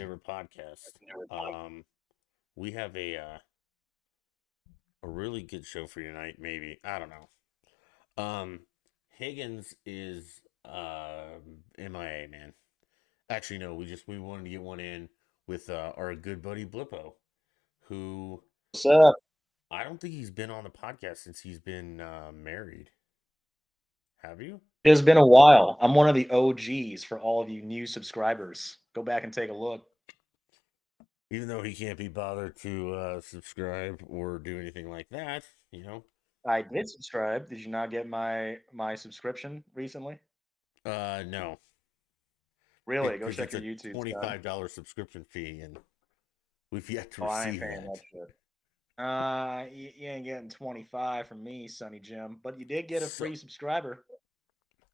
Never podcast. We have a really good show for you tonight. Maybe I don't know. Higgins is MIA, man. Actually, no. We wanted to get one in with our good buddy Blipo, who What's up? I don't think he's been on the podcast since he's been married. Have you? It has been a while. I'm one of the OGs for all of you new subscribers. Go back and take a look. Even though he can't be bothered to subscribe or do anything like that, you know. I did subscribe. Did you not get my subscription recently? No, Really? Go because check it's your a YouTube, son. $25 subscription fee, and we've yet to Oh, I ain't receive paying that. that shit. You ain't getting 25 from me, Sonny Jim, but you did get a So, free subscriber.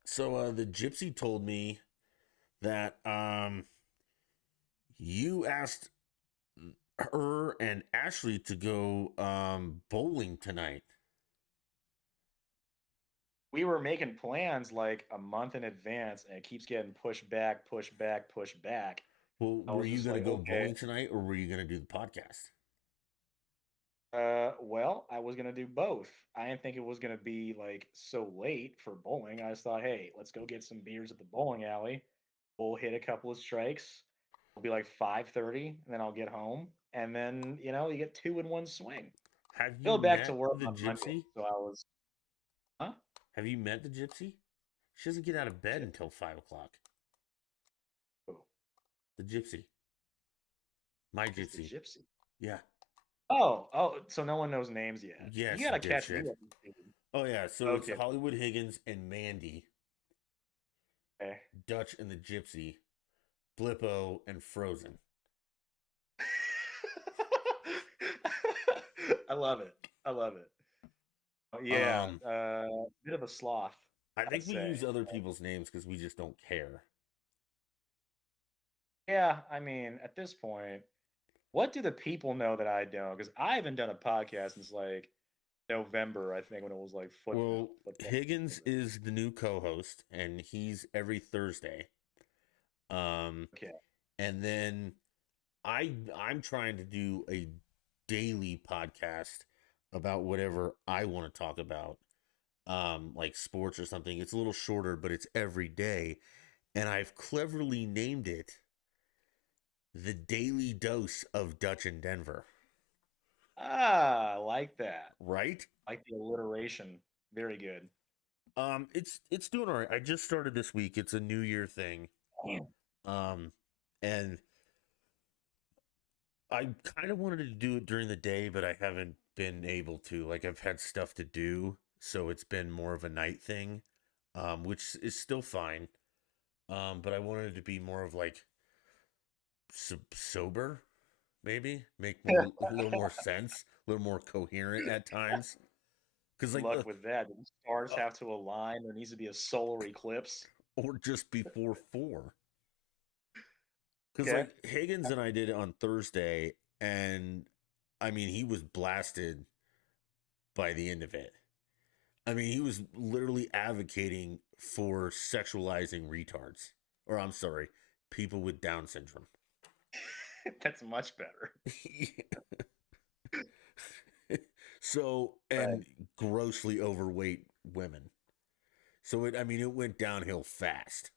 the gypsy told me that you asked her and Ashley to go bowling tonight. We were making plans like a month in advance, and it keeps getting pushed back, pushed back, pushed back. Well, I were was you just going to like, go okay. bowling tonight, or were you going to do the podcast? Well, I was gonna do both. I didn't think it was gonna be like so late for bowling. I just thought, hey, let's go get some beers at the bowling alley. We'll hit a couple of strikes. It'll be like 5:30, and then I'll get home. And then, you get two in one swing. Have you Go back to met work the on Monday. gypsy? So I was, huh? Have you met the gypsy? She doesn't get out of bed Shit. until 5 o'clock. Who The gypsy, my is the gypsy. gypsy? Yeah. Oh, so no one knows names yet. You Yes, gotta catch me dipshit. up. Oh yeah, so it's Okay. Hollywood Higgins and Mandy, Okay. Dutch and the Gypsy, Blippo and Frozen. I love it. I love it. Yeah, Um, bit of a sloth, I I'd think we say. use other people's names because we just don't care. Yeah, I mean, at this point, what do the people know that I don't? Because I haven't done a podcast since like November, I think, when it was like Well, football Higgins season. is the new co-host, and he's every Thursday. Um, Okay. and then I'm trying to do a daily podcast about whatever I want to talk about, like sports or something. It's a little shorter, but it's every day, and I've cleverly named it the Daily Dose of Dutch in Denver. I like that. Right? Like the alliteration. Very good. It's doing all right. I just started this week. It's a New Year thing. Damn. Um, and I kind of wanted to do it during the day, but I haven't been able to. Like I've had stuff to do, so it's been more of a night thing, which is still fine. But I wanted it to be more of like sober, maybe make a little more sense, a little more coherent at times. Because Good like, luck with that. The stars uh, have to align. There needs to be a solar eclipse. or just before 4. Because Okay. like Higgins and I did it on Thursday, and I mean he was blasted by the end of it. I mean he was literally advocating for sexualizing retards, or I'm sorry, people with Down syndrome. That's much better. So Right. and grossly overweight women. So I mean, it went downhill fast.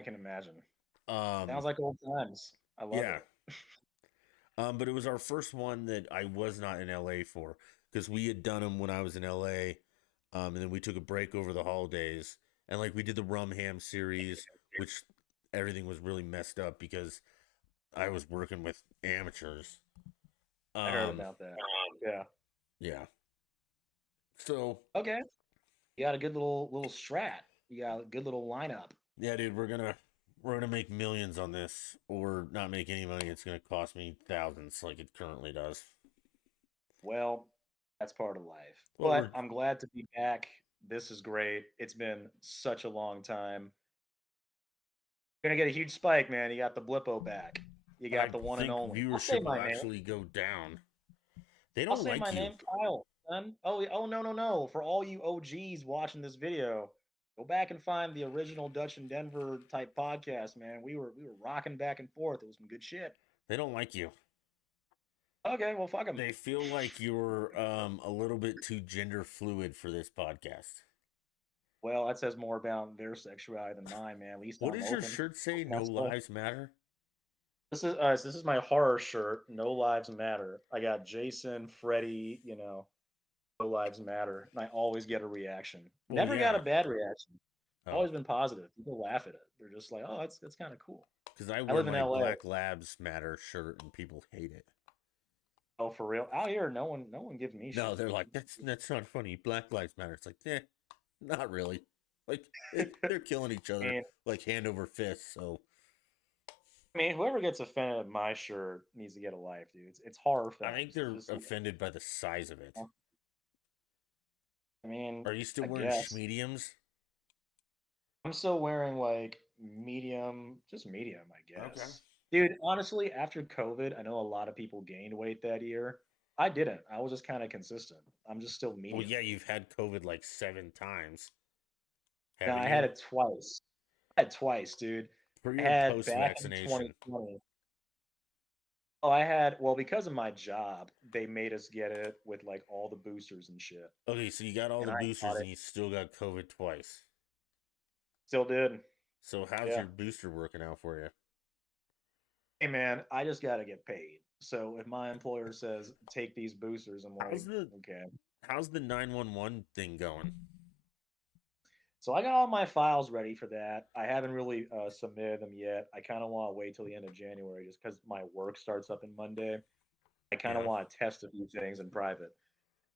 I can imagine. Sounds Um, like old times. I love yeah. it. But it was our first one that I was not in LA for because we had done them when I was in LA. And then we took a break over the holidays, and like we did the Rum Ham series, which everything was really messed up because I was working with amateurs. I heard Um, about that. Yeah. yeah. So Okay. You got a good little strat. You got a good little lineup. yeah, dude, we're gonna make millions on this, or not make any money. It's gonna cost me thousands, like it currently does. Well, that's part of life. Well, But I'm glad to be back. This is great. It's been such a long time. You're gonna get a huge spike, man. You got the Blippo back. You I got the one and think only. I'll say viewership will my name. actually go down. They I'll don't say like my you. name, Kyle. Son. Oh, no, no, no, no. For all you OGs watching this video, Go back and find the original Dutch and Denver type podcast, man. We were rocking back and forth. It was some good shit. They don't like you. Okay, well, fuck them. They feel like you're a little bit too gender fluid for this podcast. Well, that says more about their sexuality than mine, man. At least What I'm does your open. shirt say? Open No that stuff. lives matter. This is my horror shirt. No lives matter. I got Jason, Freddy. No lives matter, and I always get a reaction. Well, Never got a yeah. bad reaction. Oh, Always been positive. People laugh at it. They're just like, "Oh, that's kind of cool." because I I wear live in my LA. Black Labs Matter shirt and people hate it. Oh, for real? Out here, no one gives me No, shit, they're dude. like, that's not funny. Black Lives Matter. It's like, not really. Like they're killing each I other mean, like hand over fist. So whoever gets offended at my shirt needs to get a life, dude. It's horror I think films. they're Just, offended by the size of it. I mean, Are you still I wearing guess schmediums? I'm still wearing like medium, just medium, I Okay. guess. Dude, honestly, after COVID, I know a lot of people gained weight that year. I didn't. I was just kind of consistent. I'm just still Well, medium. yeah, you've had COVID like 7 times, Now haven't I had you? it twice. I had twice, dude. Pre I or had post back in vaccination? 2020. Oh, I had, well, because of my job, they made us get it with like all the boosters and shit. Okay, so you got all And the I caught boosters it. and you still got COVID twice. Still did. So how's Yeah. your booster working out for you? Hey man, I just gotta get paid. So if my employer says take these boosters, I'm How's like, the okay. how's the 911 thing going? So I got all my files ready for that. I haven't really submitted them yet. I kind of want to wait till the end of January just because my work starts up in Monday. I kind of Yeah. want to test a few things in private,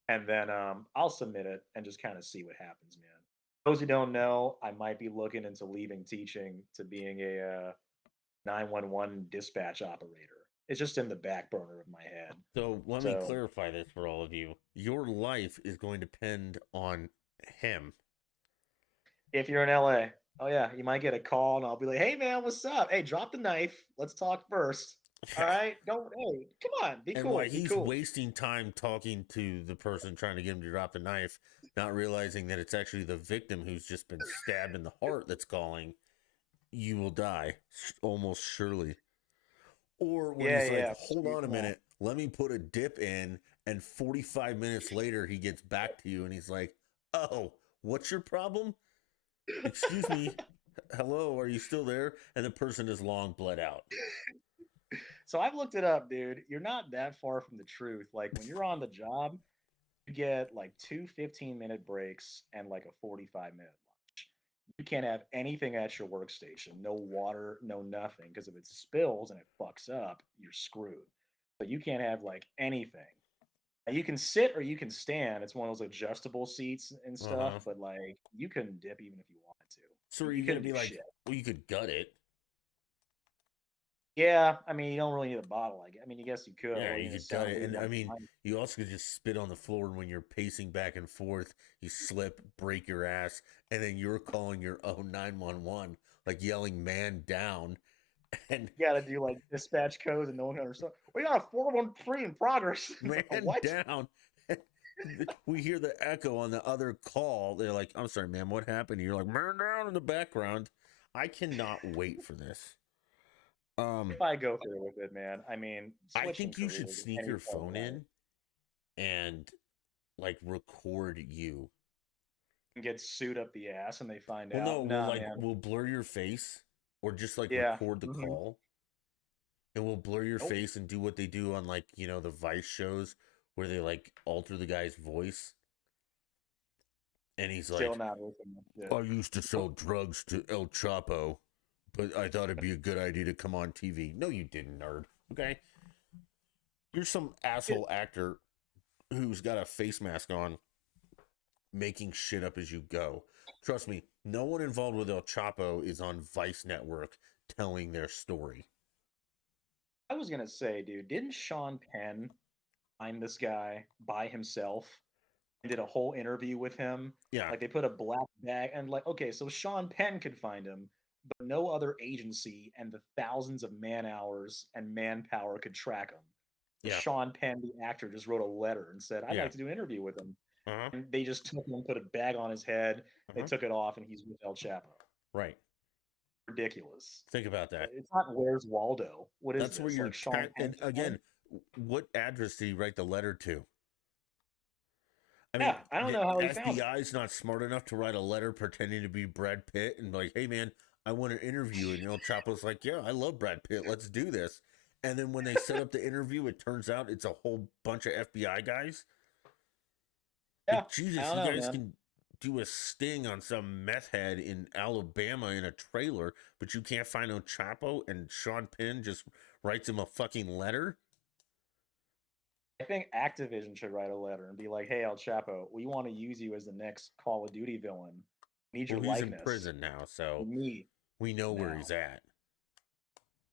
and then I'll submit it and just kind of see what happens, man. Those who don't know, I might be looking into leaving teaching to being a 911 dispatch operator. It's just in the back burner of my head. So let me So clarify this for all of you. Your life is going to depend on him. if you're in LA, oh yeah, you might get a call and I'll be like, "Hey man, what's up? Hey, drop the knife. Let's talk first. All Yeah. right, don't. Hey, come on, be And why cool, be he's cool." wasting time talking to the person trying to get him to drop the knife, not realizing that it's actually the victim who's just been stabbed in the heart that's calling, you will die, almost surely. Or when Yeah, he's like, yeah. hold on a minute, let me put a dip in. And 45 minutes later, he gets back to you and he's like, oh, what's your problem? Excuse me. Hello, are you still there? And the person is long bled out. So I've looked it up, dude. You're not that far from the truth. Like when you're on the job, you get like two 15-minute breaks and like a 45-minute lunch. You can't have anything at your workstation. No water, no nothing. Because if it spills and it fucks up, you're screwed. So you can't have like anything. Now, you can sit or you can stand. It's one of those adjustable seats and Uh stuff, huh. but like you couldn't dip even if you wanted to. So are You you going to couldn't be do like, shit. well, you could gut it? Yeah, I mean, you don't really need a bottle. Like, I mean, I guess you could. Yeah, All you you need is could gut sound it. lube And on I the mean, line. you also could just spit on the floor when you're pacing back and forth. You slip, break your ass, and then you're calling your own 911, like yelling man down. And You got to do like dispatch codes and no one can understand. We got a 413 in progress. It's like, man what? down. We hear the echo on the other call. They're like, I'm sorry, man, what happened? And you're like, man down in the background. I cannot wait for this. Um, If I go through with it, man, I mean, I switching think you should careers at sneak any your point phone in life in and like record you. and get sued up the ass and they find Well, no, out, we'll nah, like man. we'll blur your face or just like Yeah. record the Hmm. call and we'll blur your Nope. face and do what they do on like, the Vice shows where they like alter the guy's voice and he's Still like, not open that I shit. used to sell drugs to El Chapo, but I thought it'd be a good idea to come on TV. No, you didn't, nerd. Okay? You're some asshole actor who's got a face mask on making shit up as you go. Trust me, no one involved with El Chapo is on Vice Network telling their story. I was gonna say, dude, didn't Sean Penn find this guy by himself and did a whole interview with him? Yeah, Like they put a black bag and like, okay, so Sean Penn could find him, but no other agency and the thousands of man hours and manpower could track him. yeah, Sean Penn, the actor, just wrote a letter and said, "I'd yeah. like to do an interview with him." Uh-huh. And they just took him and put a bag on his head. They Uh-huh. took it off, and he's with El Chapo. Right. Ridiculous. Think about that. It's not Where's Waldo. What is That's where this? you're Like Sean and Penn's family? again, what address did he write the letter to? I mean, Yeah, I don't the know how he found it. FBI is not smart enough to write a letter pretending to be Brad Pitt and like, hey man, I want an interview. And El Chapo's like, yeah, I love Brad Pitt. Let's do this. And then when they set up the interview, it turns out it's a whole bunch of FBI guys. Yeah, Like, I Jesus, don't you know, guys man. can do a sting on some meth head in Alabama in a trailer, but you can't find El Chapo, and Sean Penn just writes him a fucking letter. I think Activision should write a letter and be like, "Hey, El Chapo, we want to use you as the next Call of Duty villain. Need Well, your he's in likeness. prison now, so We need we know where now." he's at.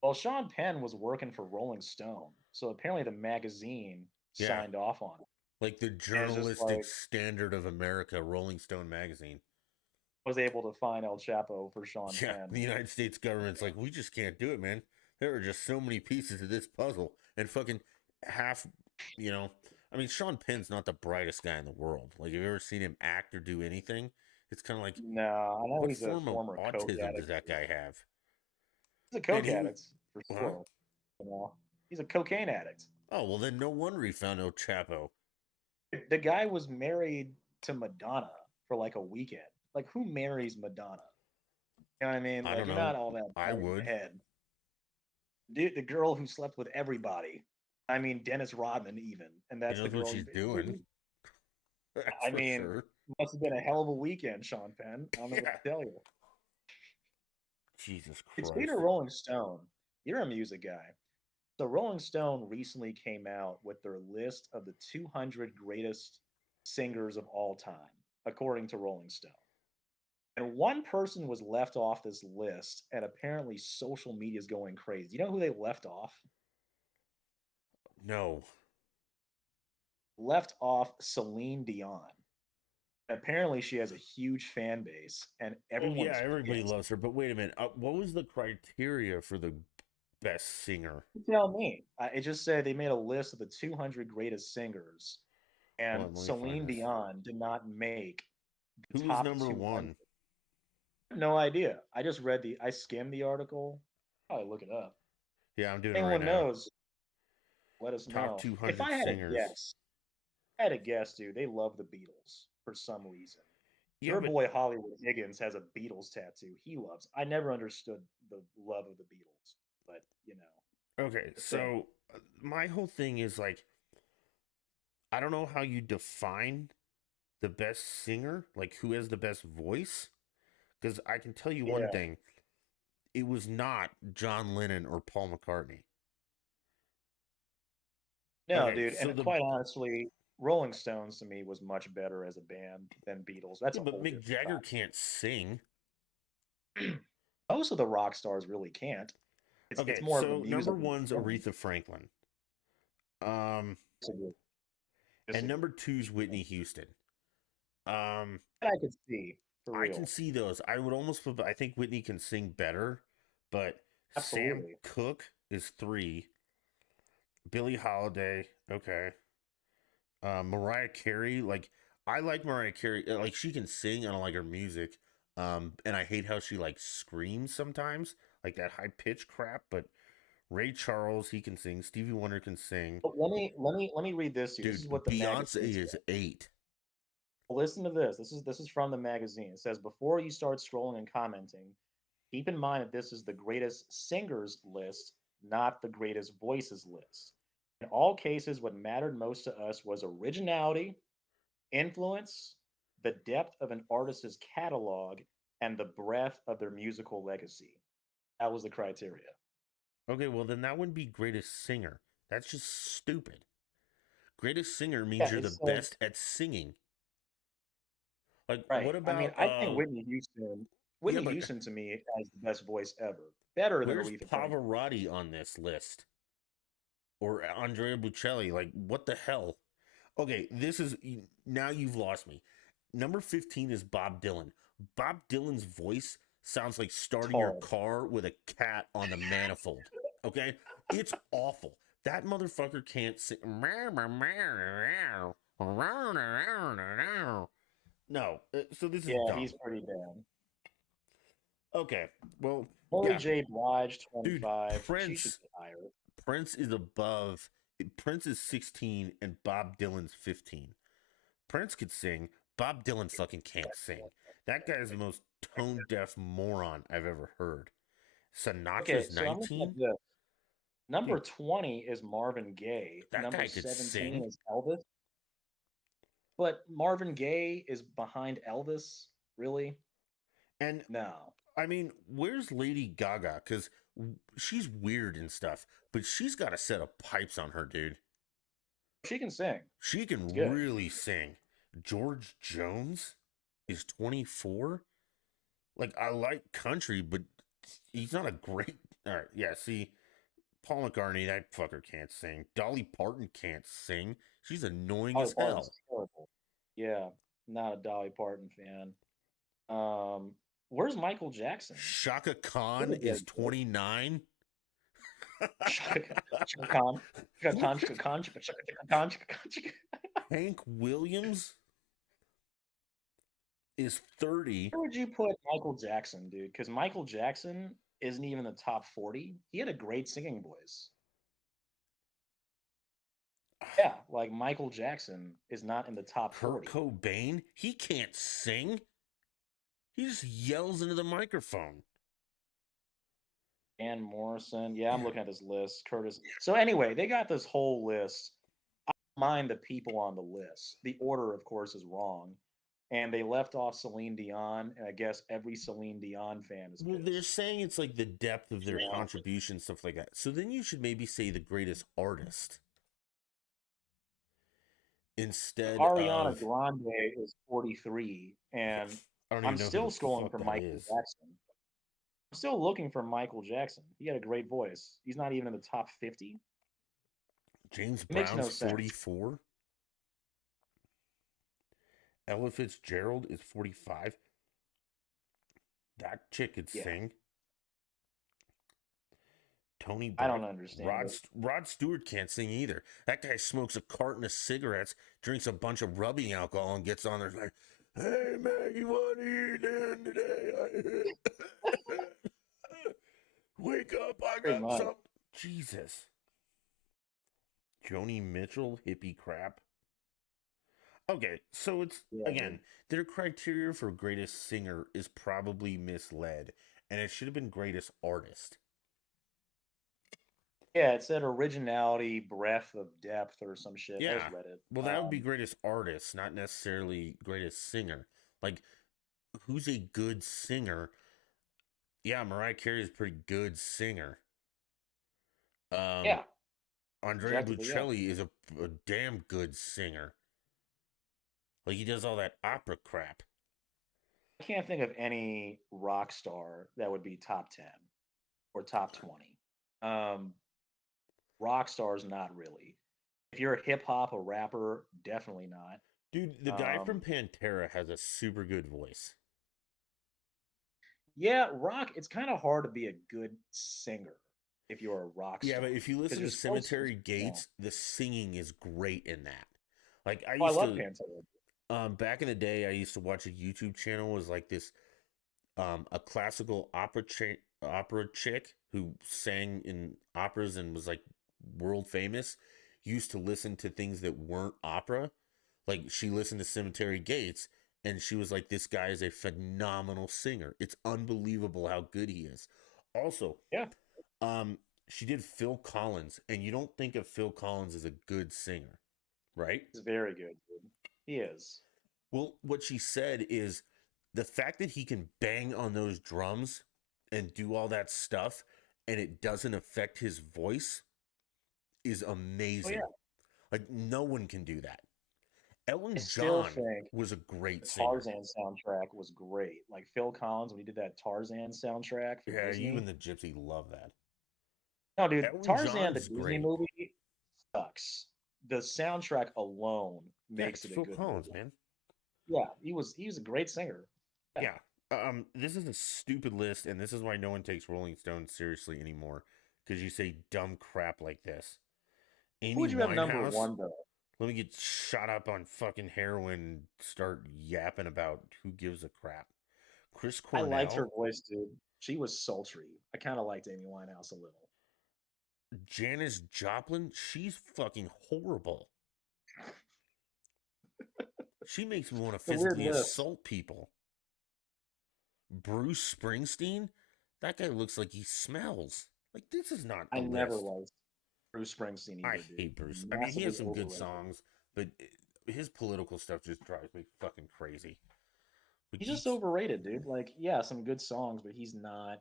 Well, Sean Penn was working for Rolling Stone, so apparently the magazine Yeah, signed off on it, like the and it's just journalistic like standard of America, Rolling Stone magazine. was able to find El Chapo for Sean Yeah, Penn. the United States government's like, we just can't do it, man. There are just so many pieces of this puzzle, and fucking half, you know. I mean, Sean Penn's not the brightest guy in the world. Like, have you ever seen him act or do anything? It's kind of like, No, I know what he's a form of former coke autism does addict that too. guy have? He's a And coke he was, addict for huh? sure. You know, he's a cocaine addict. Oh, well, then no wonder he found El Chapo. The guy was married to Madonna for like a weekend. Like, who marries Madonna? You know what I mean? I Like, don't you're not know. all that I bright in the would. head. Dude, the girl who slept with everybody. I mean, Dennis Rodman, even. And He that's the knows what girl. she's doing. That's I for mean, sure. must have been a hell of a weekend, Sean Penn. I don't know what Yeah. to tell you. Jesus Speaking of Christ. Rolling Stone, you're a music guy. So Rolling Stone recently came out with their list of the 200 greatest singers of all time, according to Rolling Stone. And one person was left off this list, and apparently social media is going crazy. You know who they left off? No. Left off Celine Dion. Apparently, she has a huge fan base, and Oh everyone yeah, is everybody pissed. loves her. But wait a minute. What was the criteria for the best singer? You tell me. It just said they made a list of the 200 greatest singers, Hold and on, let me find Celine this. Dion did not make the Who was top number 200. one? No idea. I skimmed the article. Probably look it up. Yeah, I'm doing it right Anyone now. knows, let us Top know. If 200 I had a singers. guess, I had a guess, dude, they love the Beatles for some reason. Yeah, Your but boy Hollywood Higgins has a Beatles tattoo. He loves. I never understood the love of the Beatles, but okay. the thing. So my whole thing is like, I don't know how you define the best singer, like who has the best voice. Because I can tell you one Yeah. thing: it was not John Lennon or Paul McCartney. No, Okay, dude, so and the quite honestly, Rolling Stones to me was much better as a band than Beatles. That's yeah, a but whole Mick different Jagger can't sing. topic. Most of the rock stars really can't. It's Okay, more of the so music number and one's performance. Aretha Franklin. Um, Disagree. and Disagree. number two's Whitney Houston. Um, That I could see for I can real. see those. I would almost put, I think Whitney can sing better, but Sam Absolutely. Cooke is three. Billie Holiday, okay. Mariah Carey, like I like Mariah Carey. Like she can sing. I don't like her music. And I hate how she like screams sometimes, like that high pitched crap. But Ray Charles, he can sing. Stevie Wonder can sing. But let me read this to you. This is Dude, what the Beyonce magazine is said. eight. Well, listen to this. This is from the magazine. It says before you start scrolling and commenting, keep in mind that this is the greatest singers list, not the greatest voices list. In all cases, what mattered most to us was originality, influence, the depth of an artist's catalog, and the breadth of their musical legacy. That was the criteria. Okay, well then that wouldn't be greatest singer. That's just stupid. Greatest singer means Yeah, you're it the said best at singing. Like, what right. I mean, about I think Whitney Houston. yeah, Whitney but Houston to me has the best voice ever, better than where's Aretha Franklin. Pavarotti on this list? Or Andrea Bocelli? Like, what the hell? Okay, this is now you've lost me. Number 15 is Bob Dylan. Bob Dylan's voice sounds like starting your Tall. car with a cat on the manifold. Okay? It's awful. That motherfucker can't sing. No, so this is Yeah, dumb. he's pretty bad. Okay, well, Mary yeah, J. Blige, dude, 25. She should Prince, be higher. Prince is above. Prince is 16 and Bob Dylan's 15. Prince could sing. Bob Dylan fucking can't sing. That guy is the most tone deaf moron I've ever heard. Okay, Sinatra's so I'm looking at 19. this. Number Dude, 20 is Marvin Gaye. that Number guy could 17 sing. is Elvis. But Marvin Gaye is behind Elvis? Really? And No. I mean, where's Lady Gaga? Because she's weird and stuff, but she's got a set of pipes on her, dude. She can sing. She It's can good. really sing. George Jones is 24. Like, I like country, but he's not a great. All right, yeah, see, Paul McCartney, that fucker can't sing. Dolly Parton can't sing. She's annoying Dolly as Parton's hell. terrible. Yeah, not a Dolly Parton fan. Um, where's Michael Jackson? Shaka He's Khan a is great voice. 29. Shaka Shaka Khan. Shaka Khan, Shaka Khan, Shaka Shaka Khan, Shaka Khan, Shaka. Hank Williams is 30. Where would you put Michael Jackson, dude? Because Michael Jackson isn't even in the top 40. He had a great singing voice. Yeah, like Michael Jackson is not in the top Kurt 40. Cobain, he can't sing. He just yells into the microphone. Van Morrison. Yeah, I'm Yeah. looking at this list. Curtis. So anyway, they got this whole list. I don't mind the people on the list. The order, of course, is wrong. And they left off Celine Dion, and I guess every Celine Dion fan is Well, they're pissed. saying it's like the depth of their Yeah. contribution, stuff like that. So then you should maybe say the greatest artist instead Ariana of. Grande is 43, and I don't I'm even know who still the scrolling fuck for that Michael is. Jackson. I'm still looking for Michael Jackson. He had a great voice. He's not even in the top 50. James It makes Brown's no sense. 44. Ella Fitzgerald is 45. That chick could Yeah, sing. Tony I don't Braxton. understand Rod, it. Rod Stewart can't sing either. That guy smokes a carton of cigarettes, drinks a bunch of rubbing alcohol, and gets on there like, "Hey Maggie, what are you doing today? Wake up, I Pretty got much. some." Jesus. Joni Mitchell, hippie crap. Okay, so it's Yeah, dude. again, their criteria for greatest singer is probably misled, and it should have been greatest artist. Yeah, it said originality, breadth of depth, or some shit. I just Yeah. read it. Well, that would be greatest artist, not necessarily greatest singer. Like, who's a good singer? Yeah, Mariah Carey is a pretty good singer. Um, Yeah, Andrea objectively, yeah. Bocelli is a damn good singer. Like, he does all that opera crap. I can't think of any rock star that would be top 10 or top 20. Um, rock stars, not really. If you're a hip hop, a rapper, definitely not. Dude, the guy from Um, Pantera has a super good voice. yeah, rock, it's kind of hard to be a good singer if you're a rock Yeah, star but if you because listen you're to supposed to Cemetery perform. Gates, the singing is great in that. Like I Oh, I used love to Pantera. back in the day I used to watch a YouTube channel was like this a classical opera chick who sang in operas and was like world famous used to listen to things that weren't opera. Like she listened to Cemetery Gates and she was like this guy is a phenomenal singer. It's unbelievable how good he is. Also, Yeah, um, she did Phil Collins, and you don't think of Phil Collins as a good singer, right? he's very good, dude. He is. Well, what she said is the fact that he can bang on those drums and do all that stuff and it doesn't affect his voice is Oh, yeah. amazing. Like, no one can do that. I Elton still John think was a great the singer. Tarzan soundtrack was great. Like Phil Collins when he did that Tarzan soundtrack for Yeah, you Disney. and the Gypsy love that. No, dude, Elton Tarzan, the John's Disney great. movie, sucks. The soundtrack alone Yeah, makes it's it a Phil good Collins, movie. man. Yeah, he was a great singer. Yeah. Yeah. This is a stupid list, and this is why no one takes Rolling Stones seriously anymore. Because you say dumb crap like this. Who Amy would you have number Winehouse, one though? Let me get shot up on fucking heroin, start yapping about who gives a crap. Chris I liked her Cornell, voice, dude. She was sultry. I kind of liked Amy Winehouse a little. Janis Joplin, she's fucking horrible. She makes me want to It's a weird physically list. assault people. Bruce Springsteen, that guy looks like he smells. Like, this is not a I never list. liked Bruce Springsteen I either, dude. hate Bruce. I mean, he Massively has some good overrated. songs, but his political stuff just drives me fucking crazy. But He's you, just overrated, dude. Like, yeah, some good songs, but he's not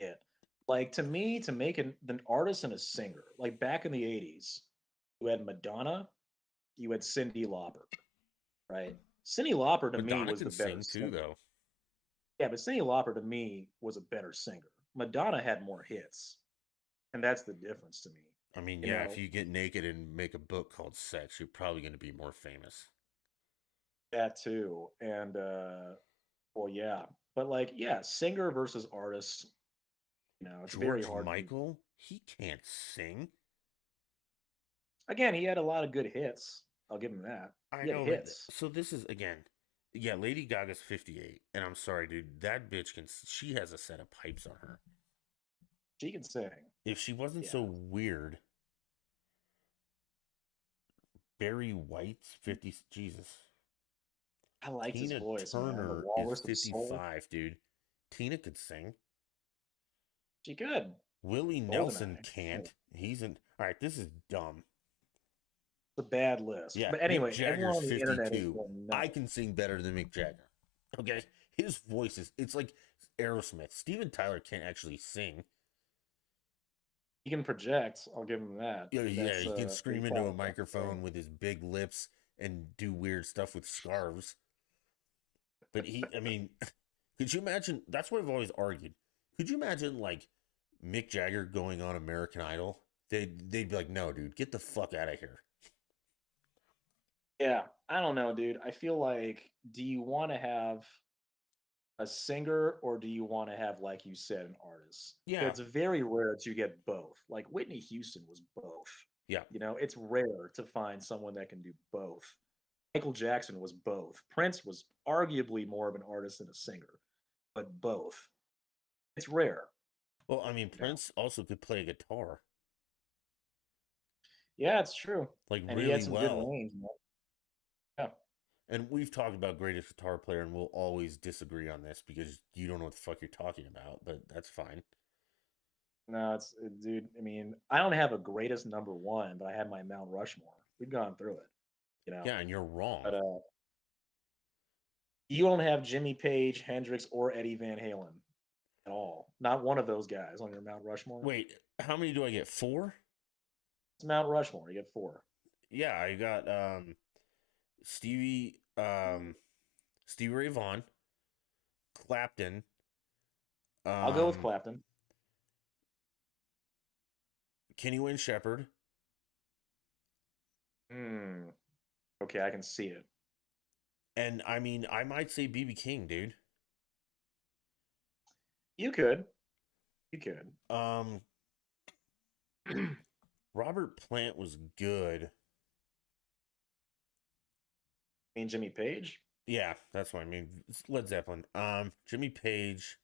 it. Like to me, to make an artist and a singer, like back in the '80s, you had Madonna, you had Cyndi Lauper, right? Cyndi Lauper to me Madonna was can the better sing too, singer. though. Yeah, but Cyndi Lauper to me was a better singer. Madonna had more hits, and that's the difference to me. I mean, You yeah, if know you get naked and make a book called Sex, you're probably going to be more famous. that too, and well, yeah, but like, yeah, singer versus artist. It's very George hard to do. Michael, he can't sing. Again, he had a lot of good hits. I'll give him that. I He had know, but hits. so this is again, yeah, Lady Gaga's 58, and I'm sorry, dude, that bitch can. She has a set of pipes on her. She can sing. If she wasn't so Yeah. weird, Barry White's 50. Jesus, I liked his Tina voice, man. The Turner is Walrus of Soul. 55, dude. Tina could sing. She could. Willie Nelson Goldeneye. can't. Oh, He's in. All right, this is dumb. it's a bad list. Yeah, But Mick anyway, everyone Jagger's on the internet is 52. going I nuts. can sing better than Mick Jagger. Okay? His voice is, it's like Aerosmith. Steven Tyler can't actually sing. He can project. I'll give him that. Yeah, That's he can pretty scream into a qualified. So, microphone with his big lips and do weird stuff with scarves. But I mean, could you imagine? That's what I've always argued. Could you imagine, like, Mick Jagger going on American Idol? They'd be like, no, dude, get the fuck out of here. yeah, I don't know, dude. I feel like, do you want to have a singer or do you want to have, like you said, an artist? Yeah, It's very rare to get both. Like Whitney Houston was both. yeah. It's rare to find someone that can do both. Michael Jackson was both. Prince was arguably more of an artist than a singer, but both. It's rare, Well, I mean, you know. Prince also could play a guitar, Yeah, it's true. like, And he had really some good well. range. Yeah. And we've talked about greatest guitar player, and we'll always disagree on this because you don't know what the fuck you're talking about, but that's fine. No, dude. I mean, I don't have a greatest number one, but I have my Mount Rushmore. We've gone through it, you know. Yeah, and you're wrong. But you don't have Jimmy Page, Hendrix, or Eddie Van Halen at all. Not one of those guys on your Mount Rushmore. Wait, how many do I get? Four? It's Mount Rushmore. You get four. Yeah, I got Stevie Stevie Ray Vaughan, Clapton, I'll go with um Clapton. Kenny Wayne Shepherd, Hmm. Okay, I can see it. and I mean I might say BB King, dude. You could. You could. Um Robert Plant was good. mean Jimmy Page? Yeah, that's what I mean. It's Led Zeppelin. Jimmy Page.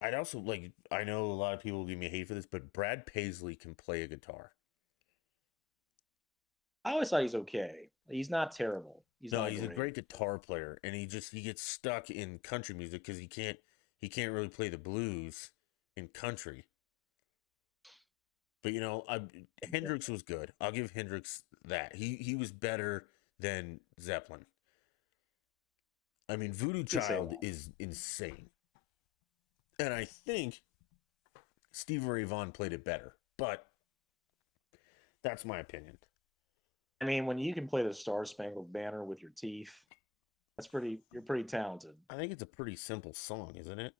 I'd also like. I know a lot of people will give me hate for this, but Brad Paisley can play a guitar. I always thought he's okay. He's not terrible. He's No, not he's a great. great guitar player, and he gets stuck in country music because he can't really play the blues in country. But Yeah, Hendrix was good. I'll give Hendrix that. He was better than Zeppelin. I mean, Voodoo you could say Child that. is insane, and I think Steve Ray Vaughan played it better. But that's my opinion. I mean, when you can play the Star Spangled Banner with your teeth, you're pretty talented. I think it's a pretty simple song, isn't it?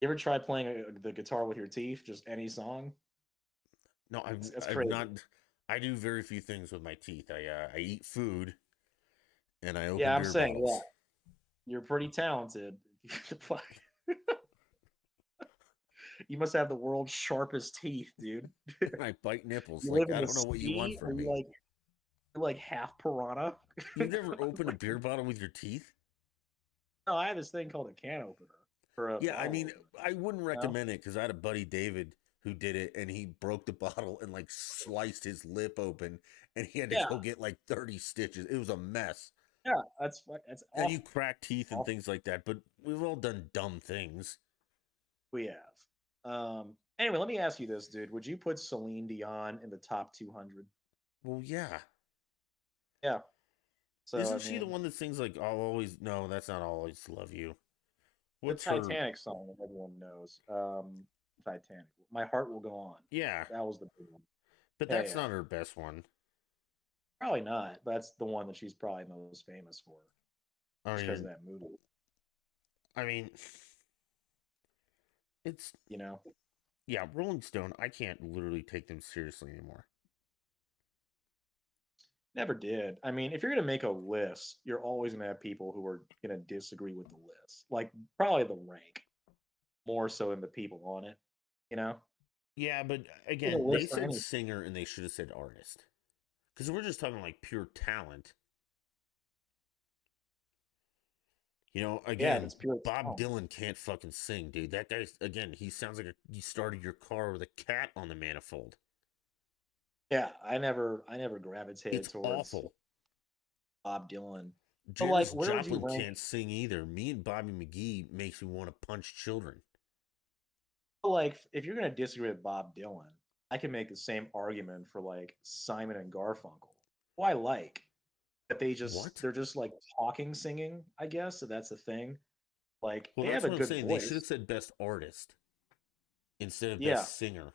You ever try playing the guitar with your teeth, just any song? No, That's I've not. crazy. I do very few things with my teeth. I eat food and I open Yeah, I'm beer saying, yeah, bottles. you're pretty talented. You must have the world's sharpest teeth, dude. I bite nipples. You Like, live in I the don't know what you want sea? Are from you me. like you're like half piranha? You've never opened a Like, beer bottle with your teeth? no, I have this thing called a can opener for a Yeah, I bottle mean, opener. I wouldn't You know? recommend it because I had a buddy David who did it, and he broke the bottle and like sliced his lip open, and he had to Yeah, go get like 30 stitches. It was a mess. yeah, that's And you awful. crack teeth and Awful. things like that, but we've all done dumb things. We have. Anyway, let me ask you this, dude. Would you put Celine Dion in the top 200? Well, yeah. Yeah. So I Isn't she the mean, one that sings like "I'll always"? No, that's not "I'll always love you." the What's her? Titanic song that everyone knows. Titanic. My heart will go on. Yeah, That was the big one. but Yeah, that's yeah. not her best one. Probably not. That's the one that she's probably most famous for, I just because of mean, that movie. I mean, it's You know. yeah. Rolling Stone. I can't literally take them seriously anymore. Never did. I mean, if you're gonna make a list, you're always gonna have people who are gonna disagree with the list. Like probably the rank more so than the people on it. You know, Yeah, but make a again, they list for said anything. singer and they should have said artist. Because we're just talking like pure talent. You know, Yeah, if again, it's pure Bob talent. Dylan can't fucking sing, dude. That guy's again, he sounds like you started your car with a cat on the manifold. Yeah, I never gravitated It's towards awful. Bob Dylan. But like, Janis where would you Joplin rank? can't sing either. Me and Bobby McGee makes me want to punch children. Like, if you're gonna disagree with Bob Dylan, I can make the same argument for like Simon and Garfunkel, who I like, but What? they're just like talking singing, I guess. So that's the thing. Like, Well, they have that's a what I'm good saying. They should have voice. said best artist instead of Yeah. best singer.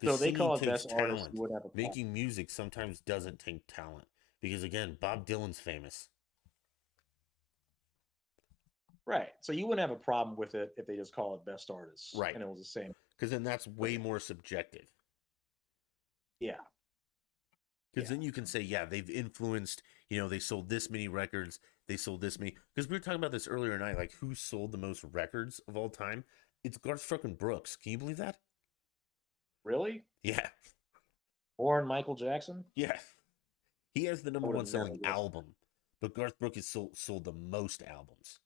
Because So they singing call it takes best artist. You talent. wouldn't have a problem. Making music sometimes doesn't take talent. Because again, Bob Dylan's famous. Right. So you wouldn't have a problem with it if they just call it best artists Right. and it was the same Because then that's for way him. more subjective. Yeah. Because Yeah. then you can say, yeah, they've influenced, they sold this many records, they sold this many. Because we were talking about this earlier tonight, like who sold the most records of all time? It's Garth fucking Brooks. Can you believe that? Really? Yeah. Born Michael Jackson? Yeah. He has the I number would one have never selling guessed that. album, but Garth Brooks has sold the most albums.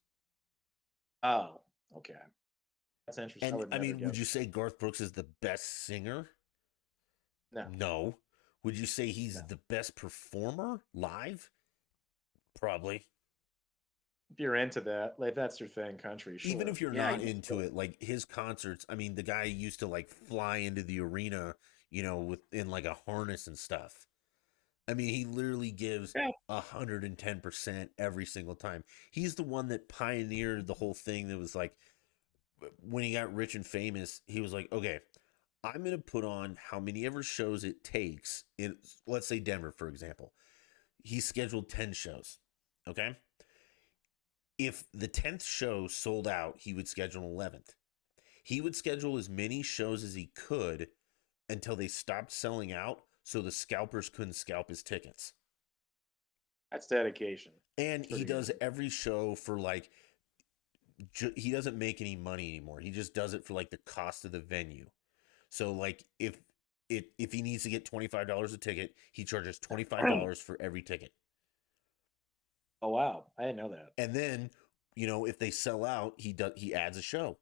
Oh, okay. That's interesting. I And would I never mean, would guess you that. say Garth Brooks is the best singer? No, No. Would you say no. he's the best performer live? Probably. If you're into that, like if that's your thing, country, Even sure. if you're Yeah, not you can into say it, like his concerts, I mean, the guy used to like fly into the arena, with in like a harness and stuff. I mean, he literally gives yeah. 110% every single time. He's the one that pioneered the whole thing that was like when he got rich and famous, he was like, okay, I'm going to put on how many ever shows it takes in, let's say, Denver, for example. He scheduled 10 shows. Okay. If the 10th show sold out, he would schedule an 11th. He would schedule as many shows as he could until they stopped selling out so the scalpers couldn't scalp his tickets. That's dedication. And That's he pretty does good. every show for like, he doesn't make any money anymore. He just does it for like the cost of the venue. So like if he needs to get $25 a ticket, he charges $25 for every ticket. Oh wow, I didn't know that. And then, if they sell out, he adds a show.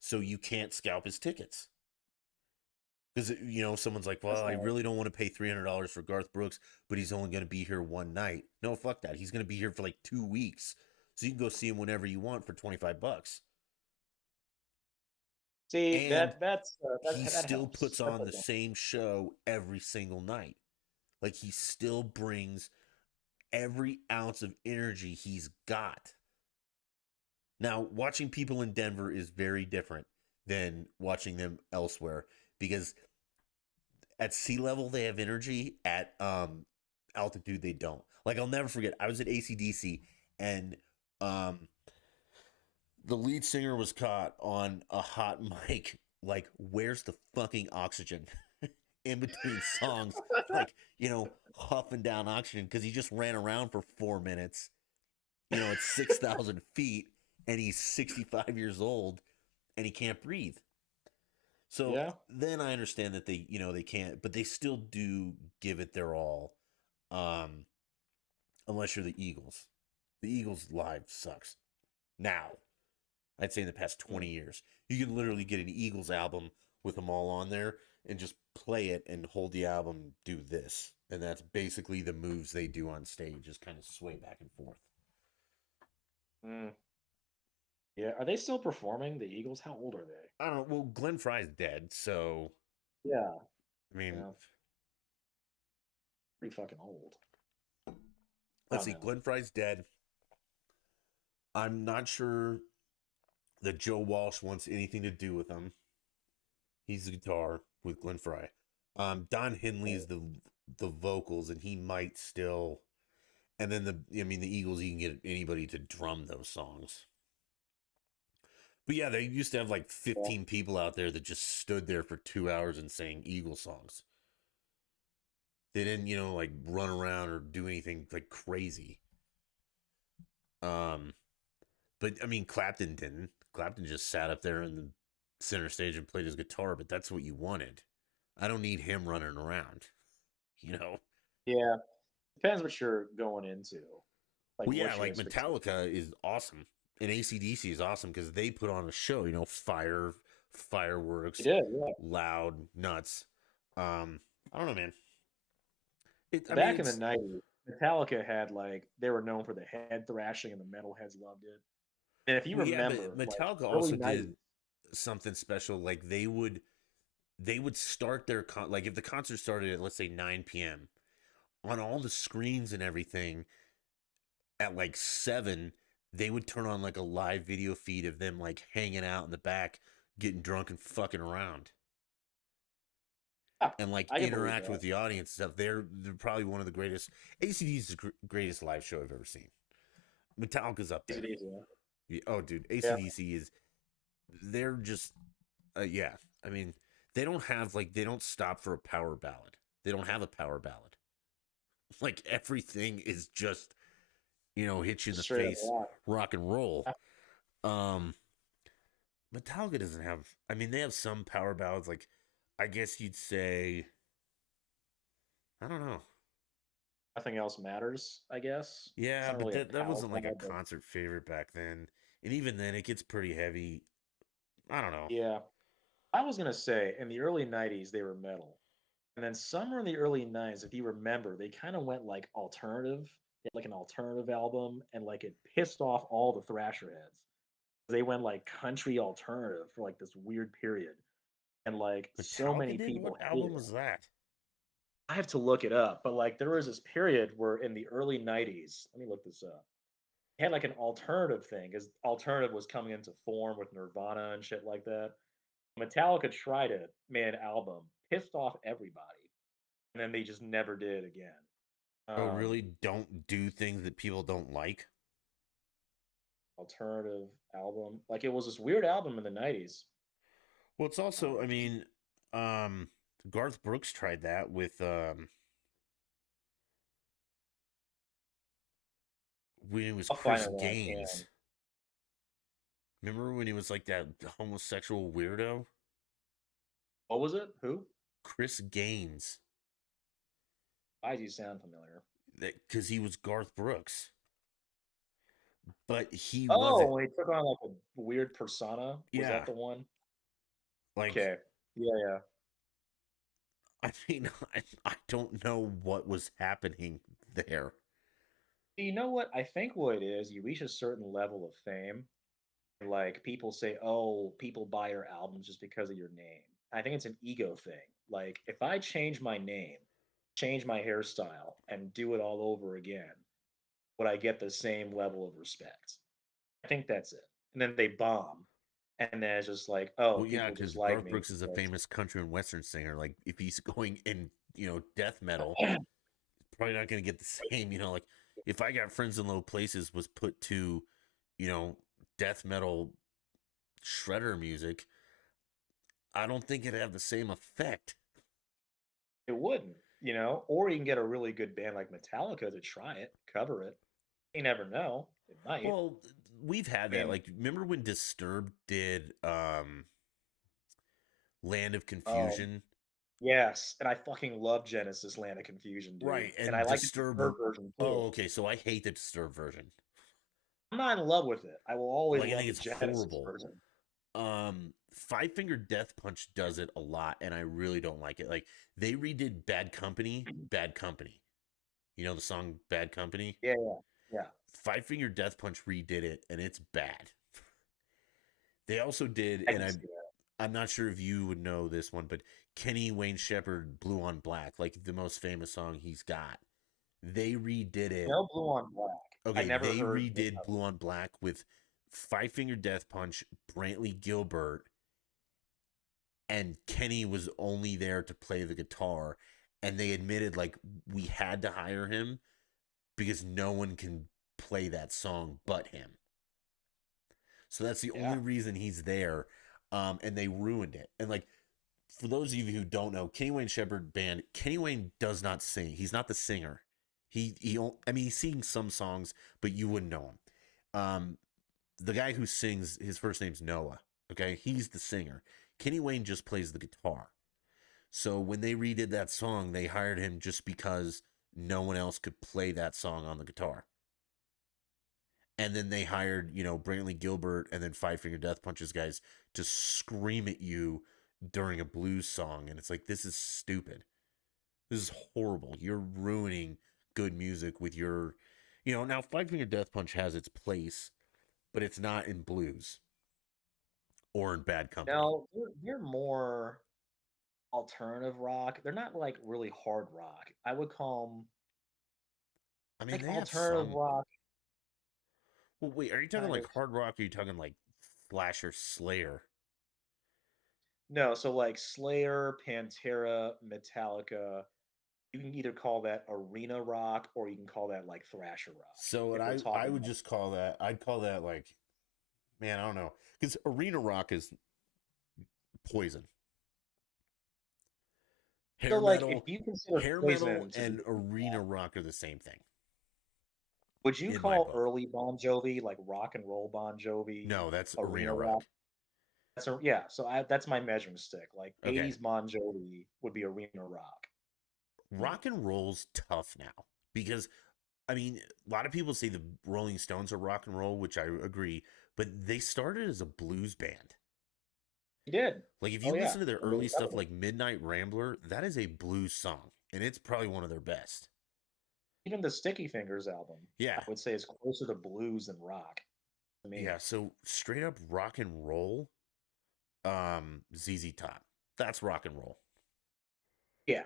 So you can't scalp his tickets. Because someone's like, That's well, I not really don't want to pay $300 for Garth Brooks, but he's only going to be here one night. No, fuck that. He's going to be here for like 2 weeks, so you can go see him whenever you want for $25. see And that he that still helps. puts That's on the okay. same show every single night. Like he still brings every ounce of energy he's got. Now, watching people in Denver is very different than watching them elsewhere because at sea level they have energy, at altitude they don't. Like I'll never forget, I was at ACDC and um the lead singer was caught on a hot mic like where's the fucking oxygen in between songs, like huffing down oxygen because he just ran around for 4 minutes, at 6,000 feet, and he's 65 years old and he can't breathe. So Yeah. then I understand that they can't, but they still do give it their all. Um, unless you're the Eagles. The Eagles live sucks. Now, I'd say in the past Mm. 20 years, you can literally get an Eagles album with them all on there and just play it and hold the album, do this. And that's basically the moves they do on stage, just kind of sway back and forth. Mm. Yeah. Are they still performing, the Eagles? How old are they? I don't know. Well, Glenn Fry's dead, so Yeah. I mean, Yeah. Pretty fucking old. I let's don't see. know. Glenn Fry's dead. I'm not sure that Joe Walsh wants anything to do with him. He's the guitar with Glenn Fry. Don Henley is the vocals, and he might still. And then the Eagles, you can get anybody to drum those songs. But yeah, they used to have like Yeah. 15 people out there that just stood there for 2 hours and sang Eagle songs. They didn't, like run around or do anything like crazy. Um, but I mean, Clapton didn't. Clapton just sat up there in the center stage and played his guitar. But that's what you wanted. I don't need him running around. You know. Yeah. Depends what you're going into. Like, Well, yeah, what's your like expectation? Metallica is awesome, and ACDC is awesome because they put on a show. They Fireworks, did, yeah. loud, nuts. Um, I don't know, man. I mean, Back in the it's 90s, Metallica had like they were known for the head thrashing and the metalheads loved it. And if you well, yeah, but remember, like Metallica early also 90s, did something special. Like they would start their like if the concert started at, let's say, 9 p.m. on all the screens and everything at like 7, they would turn on like a live video feed of them like hanging out in the back, getting drunk and fucking around. yeah, And like I can believe interact that. with the audience and stuff. They're probably one of the greatest. ACD's the greatest live show I've ever seen. Metallica's up there. AC/DC, yeah. Oh, dude, Yeah, ACDC is. They're just. Yeah, I mean, they don't stop for a power ballad. They don't have a power ballad. Like everything is just hit you in the straight up face, rock. rock and roll. Yeah. Um, Metallica doesn't have. I mean, they have some power ballads. Like, I guess you'd say. I don't know. Nothing else matters, I guess. It's Yeah, not but really a that power wasn't like a ballad, but concert favorite back then. And even then it gets pretty heavy. I don't know. yeah. I was gonna say in the early 90s they were metal. And then somewhere in the early 90s, if you remember, they kind of went like alternative. They had like an alternative album and like it pissed off all the thrasher heads. They went like country alternative for like this weird period. And like so Metallica many did? people What hated album it. was that? I have to look it up, but like there was this period where in the early 90s, let me look this up. They had like an alternative thing because alternative was coming into form with Nirvana and shit like that. Metallica tried it, made an album, pissed off everybody, and then they just never did again. Oh, Um, really? Don't do things that people don't like? Alternative album, like it was this weird album in the 90s. Well, it's also, I Um, mean, um, Garth Brooks tried that with when he was I'll find Chris it when I can. Gaines. Remember when he was like that homosexual weirdo? What was it? Who? Chris Gaines. Why do you sound familiar? Because he was Garth Brooks. But he Oh, wasn't. when he took on like a weird persona. Was that Yeah. the one? Like, Okay. Yeah, yeah. I mean, I don't know what was happening there. You know what? I think what it is, you reach a certain level of fame, and like people say, "Oh, people buy your albums just because of your name." I think it's an ego thing. Like if I change my name, change my hairstyle, and do it all over again, would I get the same level of respect? I think that's it. And then they bomb, and then it's just like, oh, Well, yeah, people just because like Garth me Brooks is a because famous country and western singer. Like, if he's going in, death metal, probably not going to get the same. Like if I Got Friends in Low Places was put to, you know, death metal shredder music, I don't think it'd have the same effect. it wouldn't, or you can get a really good band like Metallica to try it, cover it. You never know. It might. Well, we've had I that. mean, Like, remember when Disturbed did Land of Oh, Confusion. yes, and I fucking love Genesis Land of Confusion, dude, Right, and I and like the Disturber. Disturbed version too. Oh, okay, so I hate the Disturbed version. I'm not in love with it. I will always Like I love think the it's Genesis horrible. version. Five Finger Death Punch does it a lot, and I really don't like it. Like they redid Bad Company, Bad Company. You know the song Bad Company? Yeah, yeah, yeah. Five Finger Death Punch redid it, and it's bad. They also did, I and can I'm see that. I'm not sure if you would know this one, but Kenny Wayne Shepherd, Blue on Black, like the most famous song he's got. They redid it. No Blue on Black. I Okay, never they heard this redid album. Blue on Black with Five Finger Death Punch, Brantley Gilbert, and Kenny was only there to play the guitar. And they admitted like we had to hire him because no one can play that song but him. So that's the Yeah. only reason he's there. And they ruined it. And like for those of you who don't know, Kenny Wayne Shepherd band, Kenny Wayne does not sing. He's not the singer. I mean he sings some songs, but you wouldn't know him. The guy who sings, his first name's Noah. Okay, he's the singer. Kenny Wayne just plays the guitar. So when they redid that song, they hired him just because no one else could play that song on the guitar. And then they hired, Brantley Gilbert and then Five Finger Death Punches guys to scream at you during a blues song. And it's like, this is stupid. This is horrible. You're ruining good music with your, now Five Finger Death Punch has its place, but it's not in blues or in bad company. No, they're more alternative rock. They're not like really hard rock. I would call them I mean, like they have alternative some. rock Well, wait, are you talking kind like of. hard rock? Or are you talking like Slash or Slayer? No, so like Slayer, Pantera, Metallica, you can either call that arena rock or you can call that like thrasher rock. So what If we're I talking would like just call that, I'd call that like, man, I don't know, because arena rock is poison. so Hair like if metal, you consider hair metal, Poison to be and arena rock are the same thing, would you in my call book. early Bon Jovi like rock and roll Bon Jovi No, that's arena arena rock? rock. Yeah, so that's my measuring stick. Like Okay, 80s Bon Jovi would be arena rock to me. rock and roll's tough now because I mean, a lot of people say the Rolling Stones are rock and roll, which I agree, but they started as a blues band. He did. Like if you Oh yeah, listen to their I mean, early stuff definitely. like Midnight Rambler, that is a blues song and it's probably one of their best. Even the Sticky Fingers album, Yeah. I would say is closer to blues than rock to Yeah, me. so straight up rock and roll, ZZ Top. That's rock and roll. Yeah,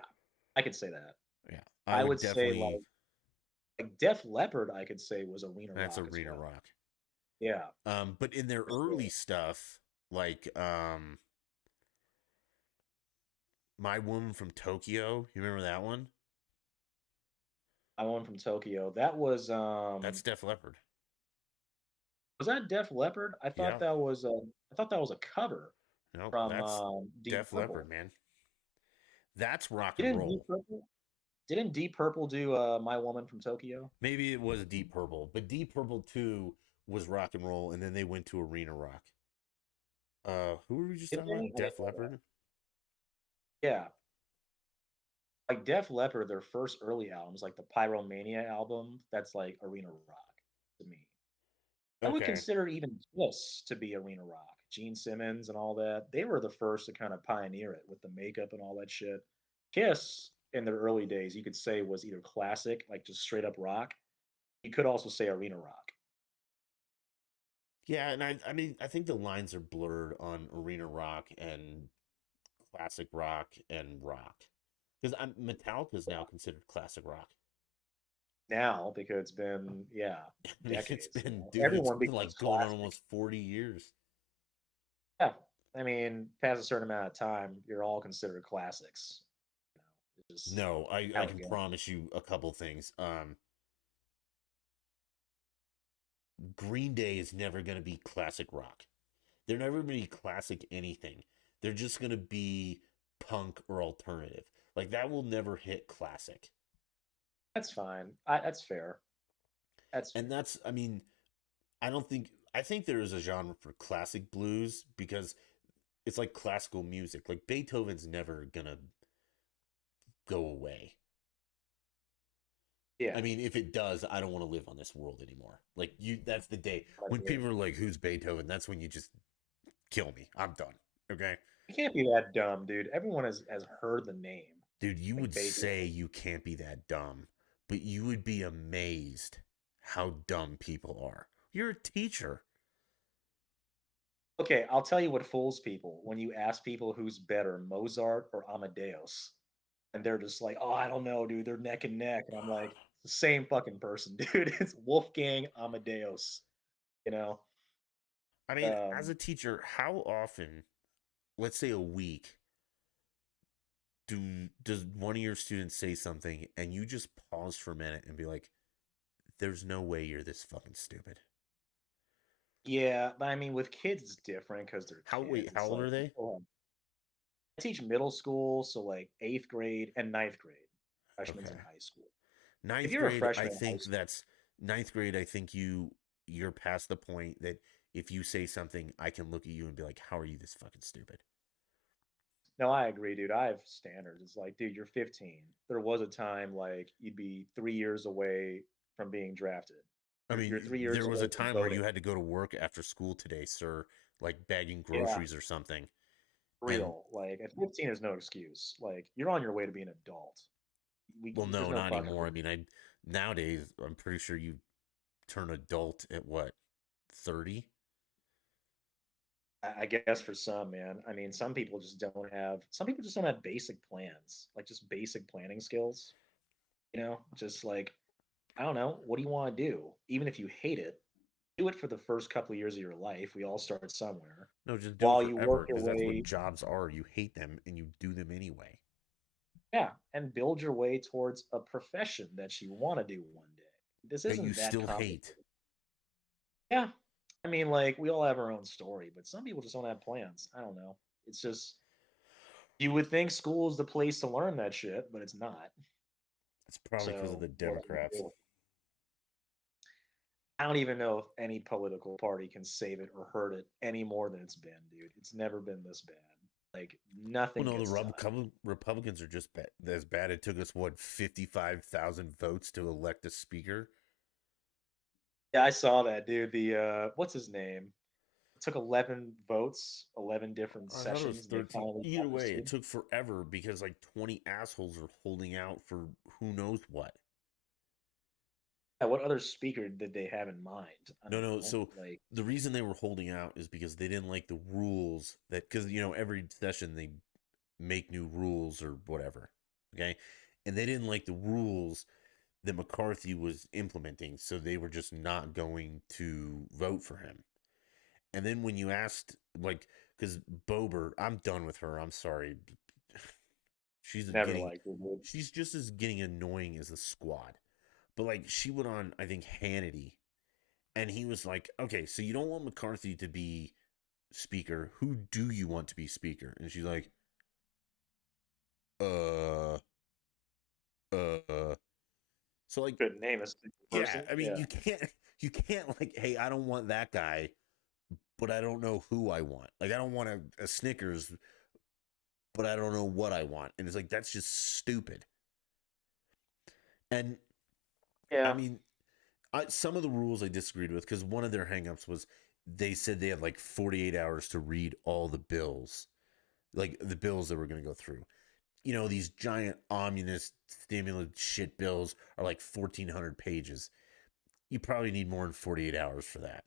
I could say that. Yeah. I I would would say definitely like Def Leppard, I could say was arena that's rock as arena well. rock. Yeah, But in their for early sure. stuff, like My Woman from Tokyo, you remember that one? I One from Tokyo. That's Def Leppard. Was that Def Leppard? Yeah. I thought that was a cover No, from that's Deep Def Leppard, Purple. man. That's rock and Didn't Deep roll. Purple didn't Deep Purple do My Woman from Tokyo? Maybe it was Deep Purple, but Deep Purple 2 was rock and roll, and then they went to arena rock. Who were we just Did talking they? I about? didn't Def know that. Leppard? Yeah, like Def Leppard, their first early albums, like the Pyromania album, that's like arena rock to me. I would Okay. consider even Kiss to be arena rock. Gene Simmons and all that. They were the first to kind of pioneer it with the makeup and all that shit. Kiss in their early days, you could say was either classic, like just straight up rock. You could also say arena rock. Yeah, and I mean I think the lines are blurred on arena rock and classic rock and rock because Metallica is now considered classic rock. Now because it's been I mean, it's decades. been dude, it's Everyone been becomes like going on classic. almost 40 years. Yeah, I mean, past a certain amount of time, you're all considered classics. You know, it's just No, I how it can goes. promise you a couple things. Green Day is never going to be classic rock. They're never going to be classic anything. They're just going to be punk or alternative. Like that will never hit classic. That's fine. That's fair. That's fair. And that's I mean, I don't think I think there is a genre for classic blues because it's like classical music. Like Beethoven's never gonna go away. I Yeah, mean, if it does, I don't want to live on this world anymore. Like you, that's the day I when agree. people are like, "Who's Beethoven?" That's when you just kill me. I'm done. Okay, You can't be that dumb, dude. Everyone has heard the name, dude, you like would say Beethoven. you can't be that dumb, but you would be amazed how dumb people are. You're a teacher. Okay, I'll tell you what fools people when you ask people who's better, Mozart or Amadeus. And they're just like, "Oh, I don't know, dude. They're neck and neck." And I'm like, "The same fucking person, dude. It's Wolfgang Amadeus." You know, I mean, as um, a teacher, how often, let's say a week, does one of your students say something and you just pause for a minute and be like, "There's no way you're this fucking stupid." yeah. But I mean, with kids, it's different because they're How kids. wait? How It's old like are they? I teach middle school, so like eighth grade and ninth grade. Freshmen's in Okay. high school. If Ninth you're a grade, I freshman in high think school, that's ninth grade. I think you're past the point that if you say something, I can look at you and be like, "How are you this fucking stupid?" no, I agree, dude. I have standards. It's like, dude, you're 15. There was a time like you'd be 3 years away from being drafted. I You're mean, 3 years there was a away from time where voting. you had to go to work after school today, sir, like bagging Yeah, groceries or something. And real. Like at 15, there's no excuse. Like you're on your way to being an adult. well, There's no, no not fucking. anymore. I mean, I nowadays I'm pretty sure you turn adult at what 30. I guess for some, man. I mean, some people just don't have. Some people just don't have basic plans, like just basic planning skills. Just like I don't know. What do you want to do? Even if you hate it, do it for the first couple of years of your life. We all start somewhere. No, just do it While you work forever your because that's what way, jobs are. You hate them and you do them anyway. yeah, and build your way towards a profession that you want to do one day. This That you isn't that still hate. complicated. Yeah. I mean, like, we all have our own story, but some people just don't have plans. I don't know. It's just, you would think school is the place to learn that shit, but it's not. It's probably because of So, the what can you Democrats. do? I don't even know if any political party can save it or hurt it any more than it's been, dude. It's never been this bad. Like, Well, nothing no, gets done. Republicans are just as bad. It took us what 55,000 votes to elect a speaker. Yeah, I saw that, dude. What's his name? It took 11 votes, 11 different I thought it was sessions, and they 13. finally Either got this way, it dude. took forever because like 20 assholes are holding out for who knows what. Yeah, what other speaker did they have in mind? I No, don't no. know. So Like, the reason they were holding out is because they didn't like the rules that because every session they make new rules or whatever. Okay, and they didn't like the rules that McCarthy was implementing, so they were just not going to vote for him. And then when you asked, like, because Bober, I'm done with her. I'm sorry. She's never getting, liked it, dude. she's just as getting annoying as the squad. But like, she went on, I think, Hannity, and he was like, okay, so you don't want McCarthy to be speaker. Who do you want to be speaker? And she's like, uh, uh. So like, Couldn't name a single yeah, person. I mean, Yeah. you can't like, hey, I don't want that guy, but I don't know who I want. Like, I don't want a Snickers, but I don't know what I want. And it's like, that's just stupid. And I Yeah. mean, some of the rules I disagreed with because one of their hangups was they said they had like 48 hours to read all the bills, like the bills that we're going to go through. These giant omnibus stimulant shit bills are like 1,400 pages. You probably need more than 48 hours for that.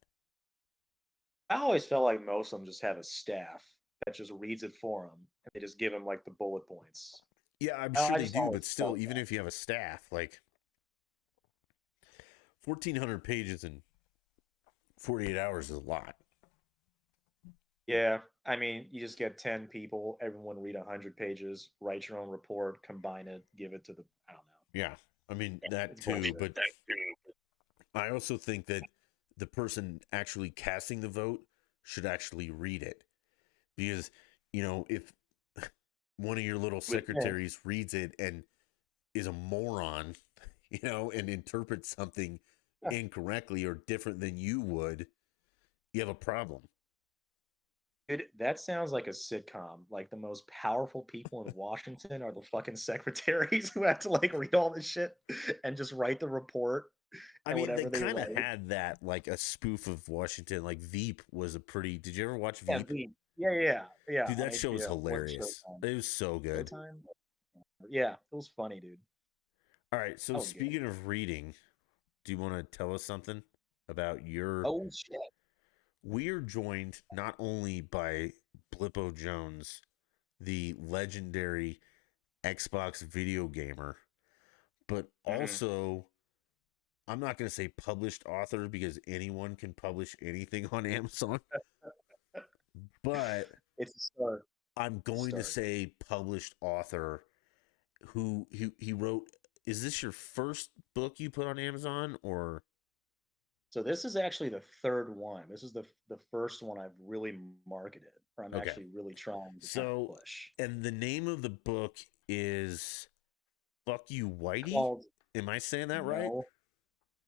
I always felt like most of them just have a staff that just reads it for them, and they just give them like the bullet points. Yeah, I'm I sure I they just do, but always still, felt even that. if you have a staff, like 1,400 pages in 48 hours is a lot. Yeah. I mean, you just get 10 people, everyone read 100 pages, write your own report, combine it, give it to the, I don't know. Yeah, I mean, that It's too, bullshit. but I also think that the person actually casting the vote should actually read it because, if one of your little You would think. secretaries reads it and is a moron, and interprets something Yeah. incorrectly or different than you would, you have a problem. Dude, that sounds like a sitcom. Like the most powerful people in Washington are the fucking secretaries who have to like read all this shit and just write the report I and mean, they whatever they kind of write. had that like a spoof of Washington. Like Veep was a pretty. Did you ever watch Yeah, Veep? yeah, Dude, on that show was HBO or hilarious. Showtime. It was so good. Showtime? Yeah, it was funny, dude. All right, so That was good. speaking of reading, do you want to tell us something about your? Oh shit. We are joined not only by Blipo Jones, the legendary Xbox video gamer, but Hmm. also I'm not going to say published author because anyone can publish anything on Amazon, but It's a start. I'm It's a going to start. say published author who he wrote. Is this your first book you put on Amazon or So this is actually the third one. This is the first one I've really marketed, or I'm okay? actually really trying to kind of So, push. and the name of the book is "Fuck You, Whitey." Called Am I saying that right? No,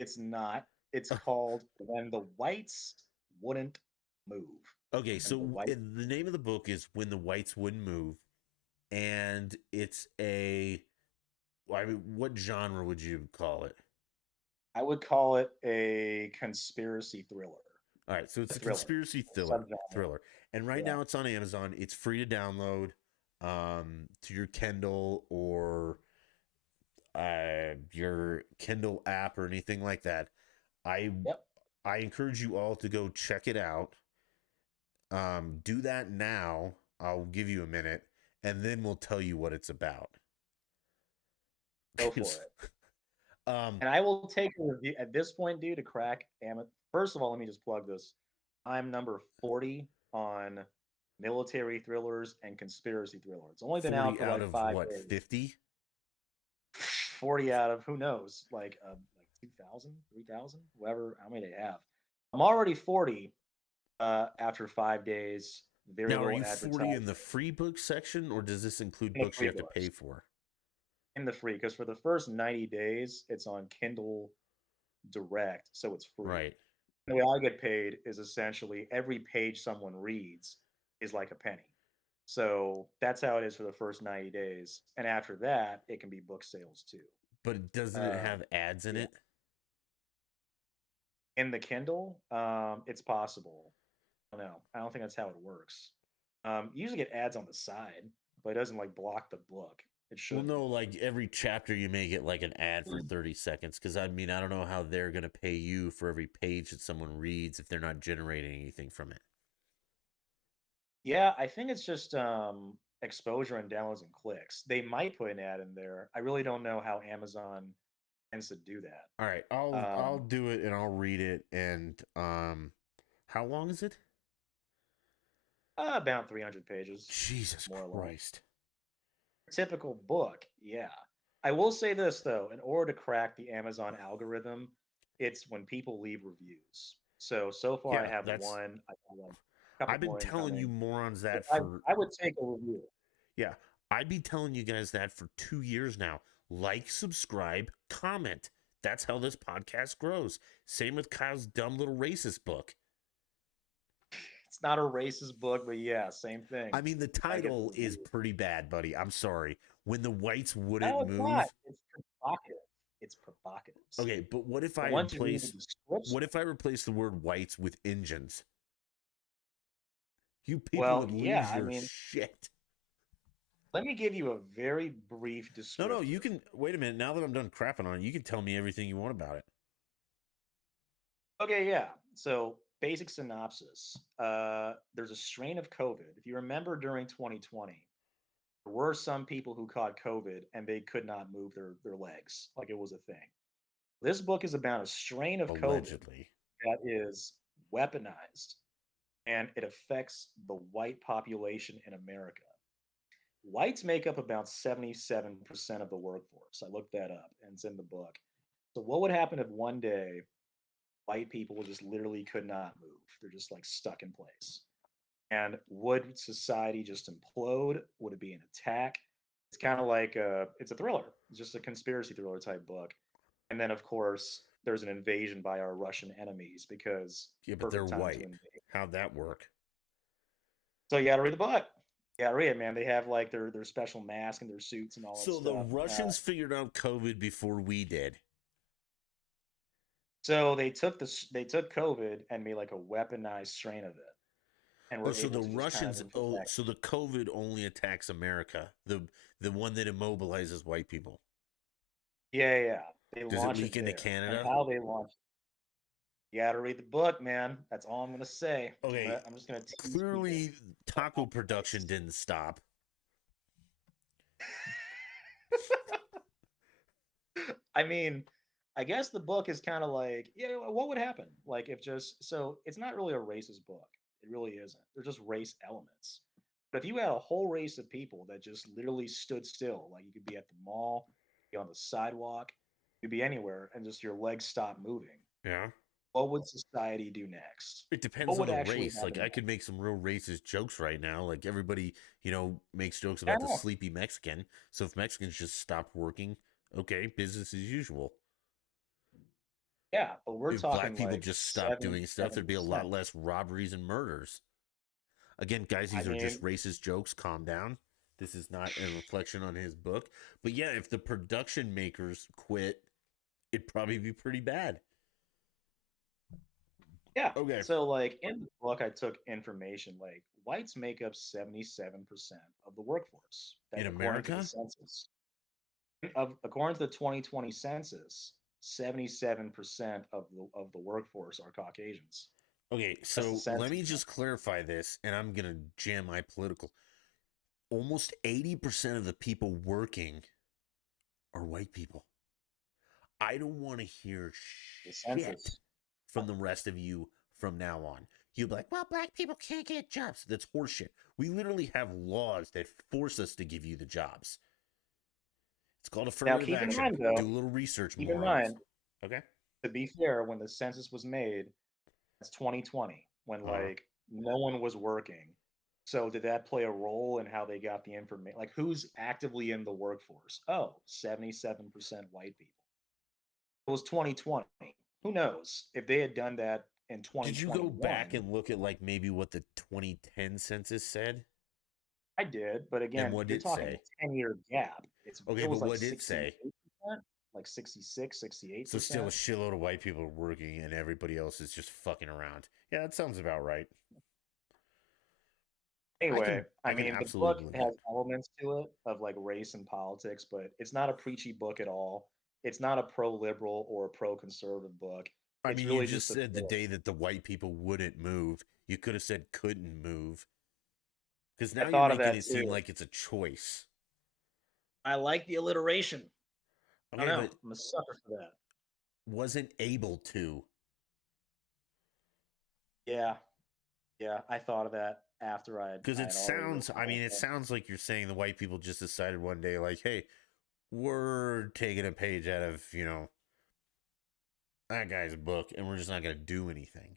it's not. It's called When the Whites Wouldn't Move. Okay, And the so white the name of the book is "When the Whites Wouldn't Move," and it's a. I mean, what genre would you call it? I would call it a conspiracy thriller. All right, so it's A a thriller, conspiracy a subgenre. thriller, and right Yeah. now it's on Amazon. It's free to download to your Kindle or your Kindle app or anything like that. I Yep. I encourage you all to go check it out. Do that now. I'll give you a minute, and then we'll tell you what it's about. Go for it. um, And I will take a review at this point, dude, to crack Amit. First of all, let me just plug this. I'm number 40 on military thrillers and conspiracy thriller. It's only been out 40 for out like of five what, days. 50? 40 out of who knows, like 2,000, 3,000, whoever, how many they have. I'm already 40 after 5 days. Very Now, are little you 40 in the advertising free book section, or does this include in the books you free have to pay books. for? In the free, because for the first 90 days, it's on Kindle Direct, so it's free. Right. The way I get paid is essentially every page someone reads is like a penny. So that's how it is for the first 90 days. And after that, it can be book sales too. But doesn't it Um, have ads in yeah. it? In the Kindle, it's possible. I don't know. I don't think that's how it works. You usually get ads on the side, but it doesn't like block the book. It Well, shouldn't. no, like every chapter you may get like an ad for 30 seconds. Because I mean, I don't know how they're going to pay you for every page that someone reads if they're not generating anything from it. Yeah, I think it's just exposure and downloads and clicks. They might put an ad in there. I really don't know how Amazon tends to do that. All right, I'll Um, do it and I'll read it. And how long is it? about 300 pages, Jesus more or less. Christ. Typical book, yeah. I will say this though, in order to crack the Amazon algorithm, it's when people leave reviews. So far I Yeah, have that's. one. I have like a couple I've been more telling you incoming. morons But that I for. I would take a review. Yeah, I'd be telling you guys that for 2 years now. Like, subscribe, comment. That's how this podcast grows. Same with Kyle's dumb little racist book. It's not a racist book, but yeah, same I thing. mean, the Gotta get the title is review. pretty bad, buddy. I'm sorry. When the whites wouldn't No, it's not. move. It's provocative. It's provocative, Okay, Steve. but what if But I once you read the replace description, what if I replace the word whites with Injuns? You people well, would yeah, lose I your mean, shit. let me give you a very brief No, you descriptive. can wait a minute. Now that I'm done crapping on it, you can tell me everything you want about it. Okay, yeah. So, basic synopsis. There's a strain of COVID. If you remember during 2020, there were some people who caught COVID and they could not move their legs, like it was a thing. This book is about a strain of COVID Allegedly. that is weaponized and it affects the white population in America. Whites make up about 77% of the workforce. I looked that up and it's in the book. So, what would happen if one day white people just literally could not move? They're just like stuck in place. And would society just implode? Would it be an attack? It's kind of like it's a thriller. It's just a conspiracy thriller type book. And then, of course, there's an invasion by our Russian enemies because Yeah, but they're perfect time to white. invade. How'd that work? So you got to read the book. You got to read it, man. They have like their special mask and their suits and all that So the stuff. Russians figured out COVID before we did. So they took COVID and made like a weaponized strain of it, and Oh, were so the able to just kind of Russians. Oh, infect. so the COVID only attacks America. The one that immobilizes white people. Yeah, yeah, yeah. They Does it launch leak it into there, and Canada? how they launch. You got to read the book, man. That's all I'm gonna say. Okay, I'm just gonna tease people. clearly taco production didn't stop. I mean, I guess the book is kind of like, yeah, what would happen? Like if just so it's not really a racist book. It really isn't. They're just race elements. But if you had a whole race of people that just literally stood still, like you could be at the mall, be on the sidewalk, you could be anywhere, and just your legs stop moving, Yeah. what would society do next? It depends What on would the actually race. Like happen I could next? make some real racist jokes right now. Like everybody, makes jokes I about don't the know. sleepy Mexican. So if Mexicans just stopped working, okay, business as usual. Yeah, but we're If black talking people like just stopped doing stuff, there'd be a lot 77%. less robberies and murders. Again, guys, I these are just mean, racist jokes. Calm down. This is not a reflection on his book. But yeah, if the production makers quit, it'd probably be pretty bad. yeah. Okay. So like in the book, I took information like whites make up 77% of the workforce. In That according to the America? census. According to the 2020 census, 77% of the workforce are Caucasians. Okay, That's the so let census. me just clarify this, and I'm going to jam my political. Almost 80% of the people working are white people. I don't want to hear The shit census. from the rest of you from now on. You'll be like, well, black people can't get jobs. That's horseshit. We literally have laws that force us to give you the jobs. It's called Now affirmative keep in action. mind Do a though, little research, keep in morons. mind, Okay? to be fair, when the census was made, that's 2020, when Uh, like no one was working. So did that play a role in how they got the information? Like who's actively in the workforce? Oh, 77% white people. It was 2020. Who knows if they had done that in did you go back 2021? and look at like maybe what the 2010 census said? I did, but And again, what you're did it talking say? a 10-year gap. Okay, It but was like what did it say? 68%, like 66, So still a 68%. shitload of white people working and everybody else is just fucking around. Yeah, that sounds about right. I Anyway, can I I can mean, the absolutely book believe has that. elements to it of like race and politics, but it's not a preachy book at all. It's not a pro liberal or a pro conservative book. I It's mean, you really just just a said the book. day that the white people wouldn't move. You could have said couldn't move because I now you're thought of making that it seem too. like it's a choice. I like the alliteration. I Okay, don't know. but I'm a sucker for that. wasn't able to Yeah, yeah. I thought of that after because I it had already written sounds. the I whole mean, it thing. sounds like you're saying the white people just decided one day, like, hey, we're taking a page out of that guy's book, and we're just not gonna do anything.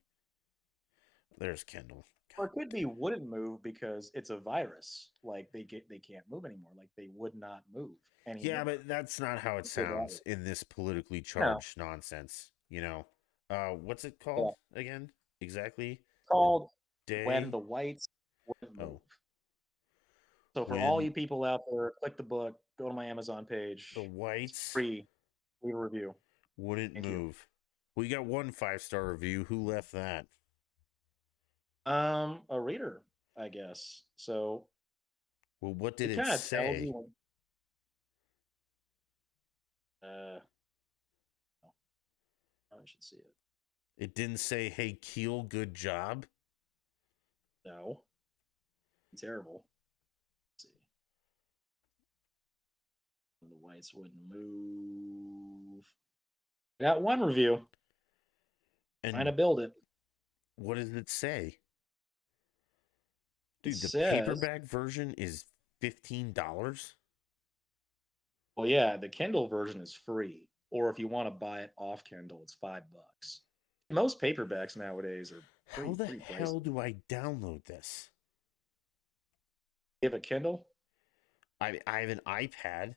There's Kendall. Or it could be wouldn't move because it's a virus. Like they can't move anymore. Like they would not move Yeah, anymore. but that's not how it Let's go that way. sounds in this politically No, charged nonsense. What's it yeah. called again? Exactly the Called When day. the Whites Wouldn't Move. Oh, So for all when you people out there, click the book, go to my Amazon the page. It's whites free. Leave a review. wouldn't Thank you. move. We got one 5-star review. Who left that? A reader, I guess. So Well, what did it it kind of tells you say? when uh oh, I should see it. It didn't say, "Hey, Keel, good job." No. Terrible. Let's see. When the whites wouldn't move. I got one review. Trying to And build it. what does it say? It Dude, the says, paperback version is $15. well, yeah, the Kindle version is free. Or if you want to buy it off Kindle, it's $5. Most paperbacks nowadays are How the pretty hell pricey. do I download this? You have a Kindle, I have an iPad.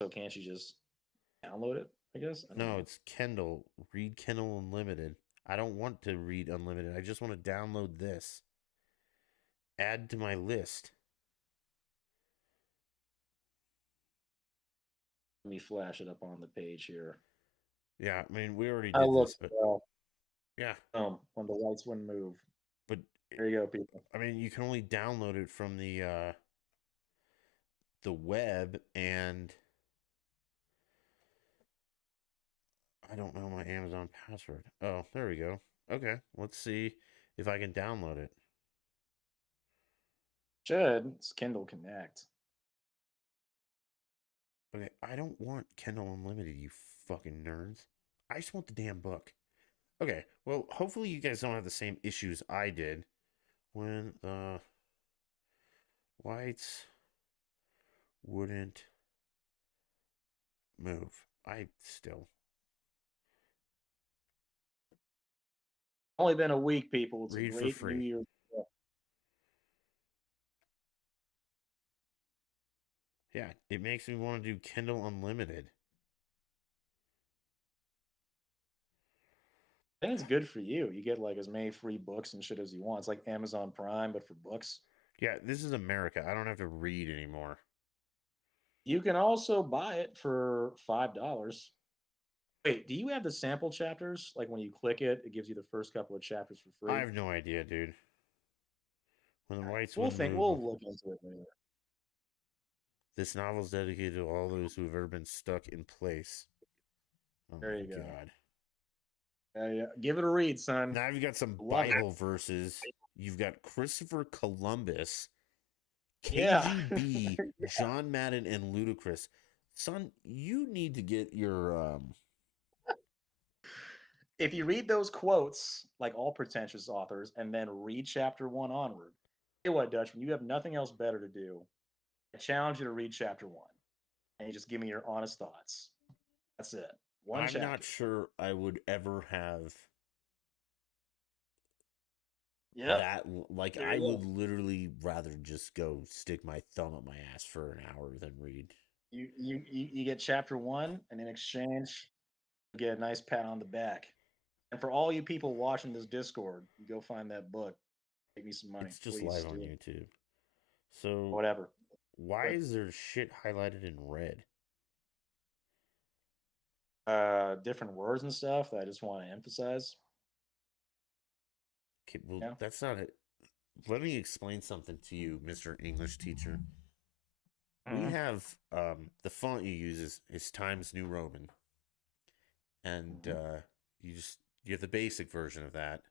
so can't you just download it? I guess I don't No, know. it's Kindle. Read Kindle Unlimited. I don't want to read Unlimited. I just want to download this. Add to my list. Let me flash it up on the page here. Yeah, I mean, we already I did look this, but well. yeah, When the lights wouldn't move. but There you go, people. I mean, you can only download it from the web, and I don't know my Amazon password. Oh, there we go. Okay, let's see if I can download it. Should. It's Kindle Connect. Okay, I don't want Kindle Unlimited, you fucking nerds. I just want the damn book. Okay, well, hopefully you guys don't have the same issues I did when the lights wouldn't move. I still. Only been a week, people. It's a Read for great New free. Year's. Yeah, it makes me want to do Kindle Unlimited. I think it's good for you. You get like as many free books and shit as you want. It's like Amazon Prime, but for books. Yeah, this is America. I don't have to read anymore. You can also buy it for $5. Wait, do you have the sample chapters? Like when you click it, it gives you the first couple of chapters for I free. have no idea, dude. When the All right. lights wouldn't move, We'll look into it later. this novel is dedicated to all those who have ever been stuck in place. Oh There my you go. god. Yeah. Give it a read, son. Now you've got some Love it. Bible verses. You've got Christopher Columbus, Yeah. KGB, John Madden, and Ludacris. Son, you need to get your If you read those quotes, like all pretentious authors, and then read chapter one onward, tell you what, Dutchman, you have nothing else better to do. I challenge you to read chapter one, and you just give me your honest thoughts. That's it. One I'm not chapter. sure I would ever have Yep. that. Like, There I you go. would literally rather just go stick my thumb up my ass for an hour than read. You get chapter one, and in exchange, you get a nice pat on the back. And for all you people watching this Discord, you go find that book. Make me some money, It's just live please on do it. YouTube. So, Whatever. why But is there shit highlighted in red? different words and stuff that I just want to emphasize. Okay, well, Yeah. that's not it. Let me explain something to you, Mr. English teacher. We Mm-hmm. have the font you use is Times New Roman, and Mm-hmm. you have the basic version of that,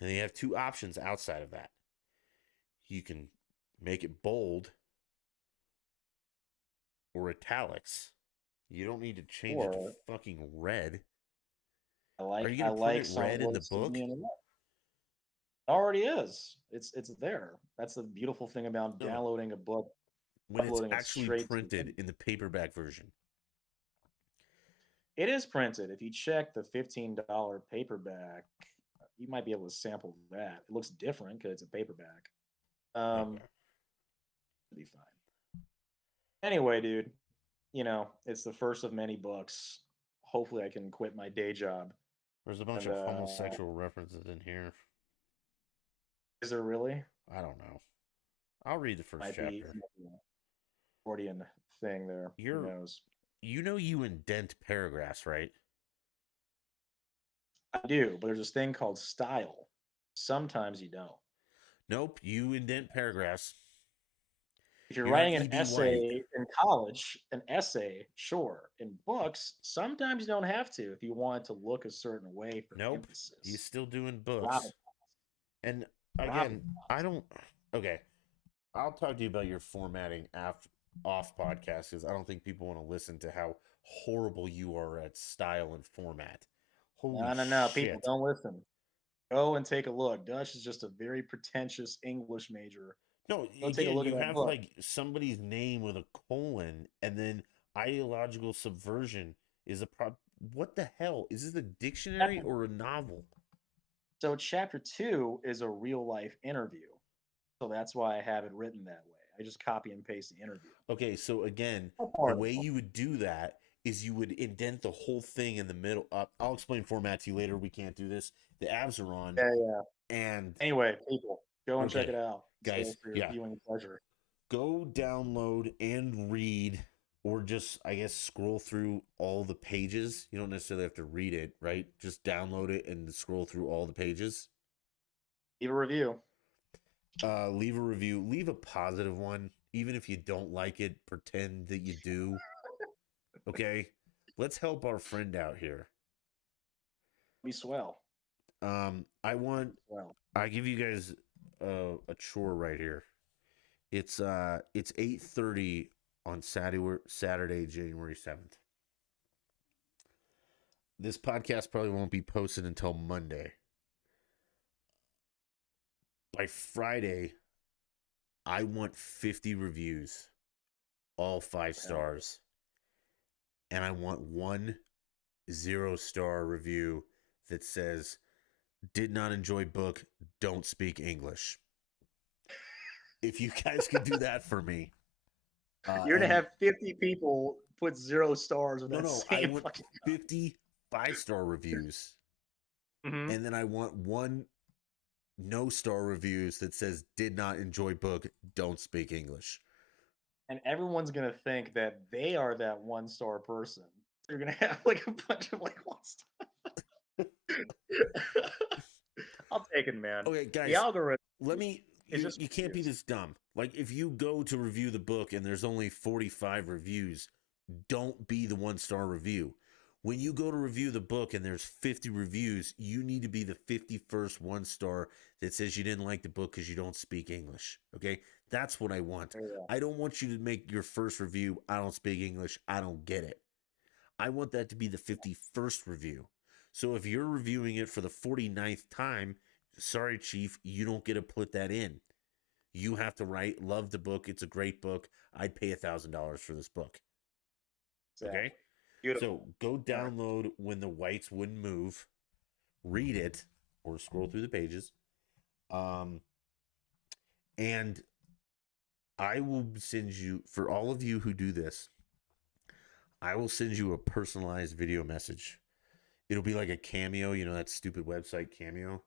and you have two options outside of that. You can make it bold or italics. You don't need to change it to Or fucking red. Are you I gonna put like it some of red in what the it's giving book? me in the book. Already is. It's there. That's the beautiful thing about No, no. downloading a book, When it's uploading it actually straight to printed in the paperback version. it is printed. If you check the $15 paperback, you might be able to sample that. It looks different because it's a paperback. Okay. It'll be fine. Anyway, dude, it's the first of many books. Hopefully, I can quit my day job. There's a bunch And of homosexual references in here. is there really? I don't know. I'll read the first Might be chapter. Freudian thing there. Who You're knows? you indent paragraphs, right? I do, but there's this thing called style. Sometimes you don't. Nope, you indent paragraphs. If you're You're not writing an E.B. White. essay in college, an essay, sure. In books, sometimes you don't have to if you want it to look a certain way for Nope, he's emphasis. still doing Gravitas. books. And again, I Gravitas. don't. Okay, I'll talk to you about your formatting after off podcast because I don't think people want to listen to how horrible you are at style and format. Holy No. People, shit! don't listen. Go and take a look. Dutch is just a very pretentious English major. No, Go take a again, look at you that have book. like somebody's name with a colon, and then ideological subversion is a pro. What the hell is this? A dictionary or a novel? So, chapter two is a real life interview. So, that's why I have it written that way. I just copy and paste the interview. Okay, so again, What the part of the way book? you would do that is you would indent the whole thing in the middle. I'll explain format to you later. We can't do this. The abs are on, Yeah. and Anyway, people. Go and check Okay, it out. So guys, for your yeah, viewing pleasure. go download and read, or just, I guess, scroll through all the pages. You don't necessarily have to read it, right? Just download it and scroll through all the pages. Leave a review. Leave a review, leave a positive one. Even if you don't like it, pretend that you do. Okay, let's help our friend out here. Be swell. I want, Well, I give you guys a chore right here. It's 8:30 on Saturday, January 7th. This podcast probably won't be posted until Monday. By Friday, I want 50 reviews, all 5 stars, and I want 1 0-star review that says did not enjoy book, don't speak English. If you guys could do that for me, you're gonna and have 50 people put 0 stars with no, that no, I same want fucking. 50 5-star reviews, Mm-hmm. and then I want one no star reviews that says did not enjoy book, don't speak English. And everyone's gonna think that they are that 1 star person. So you're gonna have like a bunch of like 1 star. I'll take it, man. Okay, The guys, algorithm let me. is You just you can't be reviews. this dumb. Like if you go to review the book and there's only 45 reviews, don't be the 1-star review. When you go to review the book and there's 50 reviews, you need to be the 51st 1-star that says you didn't like the book because you don't speak English. Okay? That's what I want. Yeah. I don't want you to make your first review, I don't speak English, I don't get it. I want that to be the 51st review. So if you're reviewing it for the 49th time, sorry, Chief, you don't get to put that in. You have to write, love the book. It's a great book. I'd pay $1,000 for this book. Okay? Exactly. Beautiful. So go All right. download When the Whites Wouldn't Move, read it, or scroll through the pages. Um, and I will send you, for all of you who do this, I will send you a personalized video message. It'll be like a Cameo, you know, that stupid website Cameo.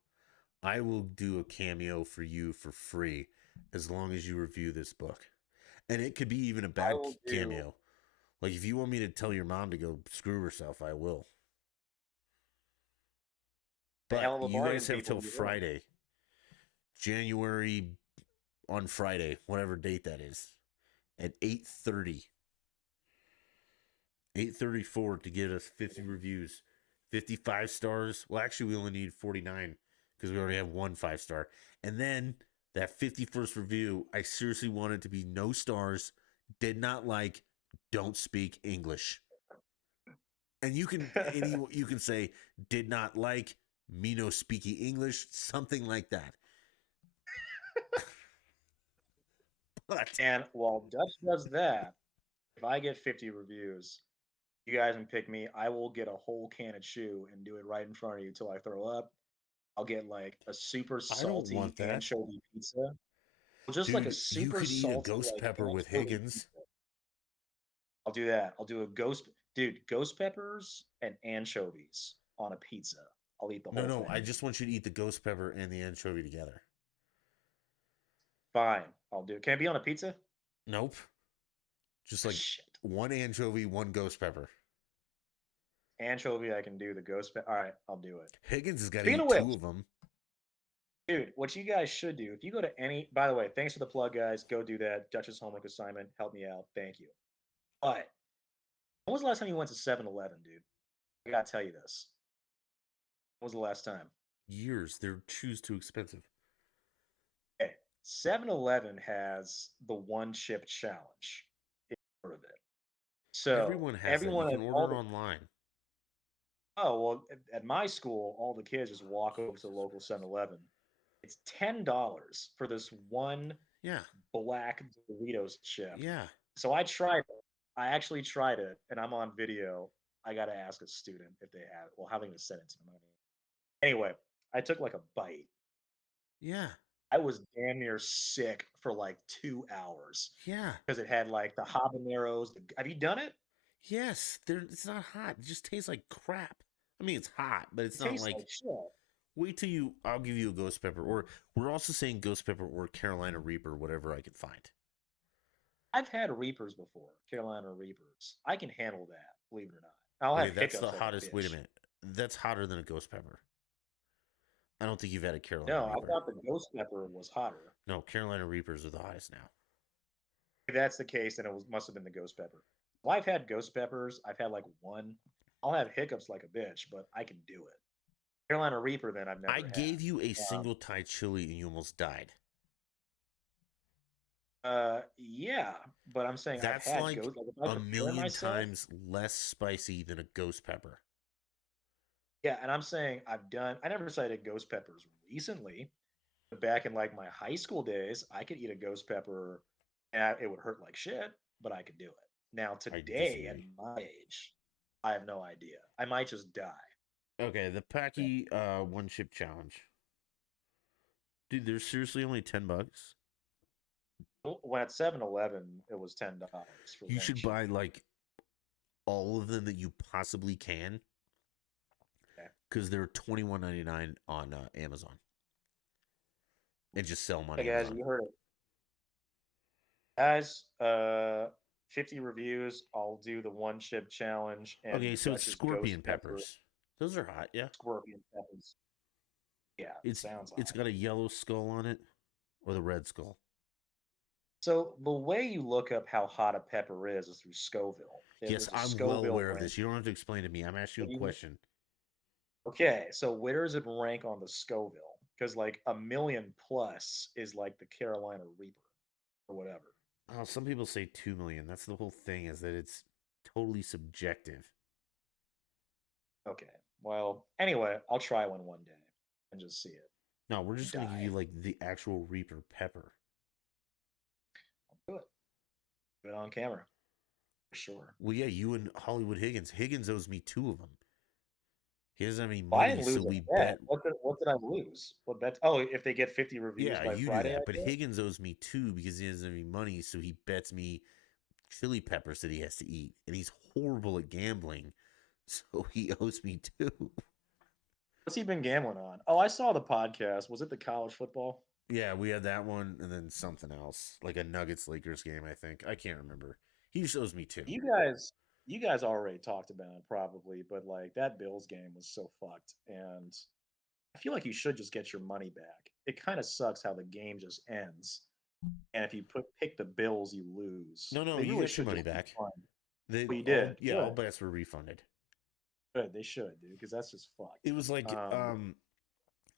I will do a Cameo for you for free as long as you review this book. And it could be even a I bad will do Cameo. Like if you want me to tell your mom to go screw herself, I will. a But hell of a you bargain, guys have people. till You will. Friday, January on Friday, whatever date that is, at 8:30, 8:34 to get us 50 reviews, 55 stars. Well, actually, we only need 49 because we already have 1 5-star. And then that 51st review, I seriously want it to be no stars, did not like, don't speak English. And you can say did not like, me no speaky English, something like that. But And while Dutch does that, if I get 50 reviews, you guys can pick me. I will get a whole can of chew and do it right in front of you till I throw up. I'll get like a super I don't salty want that. anchovy pizza. Well, just like a Dude, you super could eat a salty ghost like pepper with anchovy Higgins. pizza. I'll do that. I'll do a ghost peppers and anchovies on a pizza. I'll eat the No, whole no, thing. I just want you to eat the ghost pepper and the anchovy together. Fine, I'll do it. Can it be on a pizza? Nope. Just like Shit. one anchovy, one ghost pepper. Anchovy, I can do the ghost pepper. All right, I'll do it. Higgins has got to Speaking eat of two which, of them. dude, what you guys should do, if you go to any, by the way, thanks for the plug, guys. Go do that. Dutch's homework assignment. Help me out. Thank you. But when was the last time you went to 7-Eleven, dude? I gotta tell you this. When was the last time? Years. They're choose too expensive. Okay. 7-Eleven has the one chip challenge. It's part of it. So Everyone has that. You everyone can at all order the online. oh well at my school, all the kids just walk over to the local 7-Eleven. It's $10 for this one Yeah. black Doritos chip. Yeah. So I tried it. I actually tried it, and I'm on video. I got to ask a student if they have it. Well, having to send it to them. Anyway, I took like a bite. Yeah. I was damn near sick for like 2 hours Yeah. because it had like the habaneros. Have you done it? Yes. It's not hot. It just tastes like crap. I mean, it's hot, but it's It not tastes like like shit. Wait till you. I'll give you a ghost pepper, or we're also saying ghost pepper or Carolina Reaper, whatever I can find. I've had Reapers before, Carolina Reapers. I can handle that, believe it or not. I'll Okay, have that's the hiccups like a hottest. Wait a bitch. minute, that's hotter than a ghost pepper. I don't think you've had a Carolina No, I Reaper. thought the ghost pepper was hotter. No, Carolina Reapers are the hottest now. If that's the case, then it was must have been the ghost pepper. Well, I've had ghost peppers. I've had like one. I'll have hiccups like a bitch, but I can do it. Carolina Reaper, then I've I never had. gave you a Um, single Thai chili and you almost died. yeah, but I'm saying I've That's had like ghost. Like if I a prepare million myself, times less spicy than a ghost pepper. yeah, and I'm saying I've done. I never cited ghost peppers recently, but back in like my high school days, I could eat a ghost pepper, and it would hurt like shit, but I could do it. Now I today, at disagree. my age, I have no idea. I might just die. Okay, the Packy one chip challenge. Dude, they're seriously only $10. When at 7-Eleven, it was $10 for You one should cheap buy one. like all of them that you possibly can Okay. because they're 21.99 on Amazon and just sell them on Hey guys, Amazon. you heard it. Guys, 50 reviews. I'll do the one chip challenge Okay, and so it's Dutch's ghost scorpion pepper peppers. Those are hot, yeah. scorpion peppers. Yeah, sounds It's hot. got a yellow skull on it or the red skull. So the way you look up how hot a pepper is through Scoville. Yes, There's a I'm well Scoville aware of rank. this. You don't have to explain to me. I'm asking you a question. Okay, so where does it rank on the Scoville? Because like a million plus is like the Carolina Reaper or whatever. Oh, some people say 2 million. That's the whole thing, is that it's totally subjective. Okay. Well, anyway, I'll try one day and just see it No, we're and just gonna give die. you like the actual Reaper pepper. I'll do it. Do it on camera for sure. Well, yeah, you and Hollywood Higgins. Higgins owes me two of them. He doesn't have any Well, I money, didn't so lose a we bet. bet. What did I lose? What bet? Oh, if they get 50 reviews Yeah, by you do Friday, I that. But guess. Higgins owes me two because he doesn't have any money, so he bets me chili peppers that he has to eat, and he's horrible at gambling, so he owes me two. What's he been gambling on? Oh, I saw the podcast. Was it the college football? Yeah, we had that one, and then something else, like a Nuggets Lakers game. I think I can't remember. He just owes me two. You guys already talked about it probably, but like that Bills game was so fucked, and I feel like you should just get your money back. It kind of sucks how the game just ends, and if you pick the Bills, you lose. No, no, They you really get your should money just be back. fun. They Well, you all, did. yeah, all Good. bets were refunded. Good. They should, dude, because that's just fucked. It was like, Um,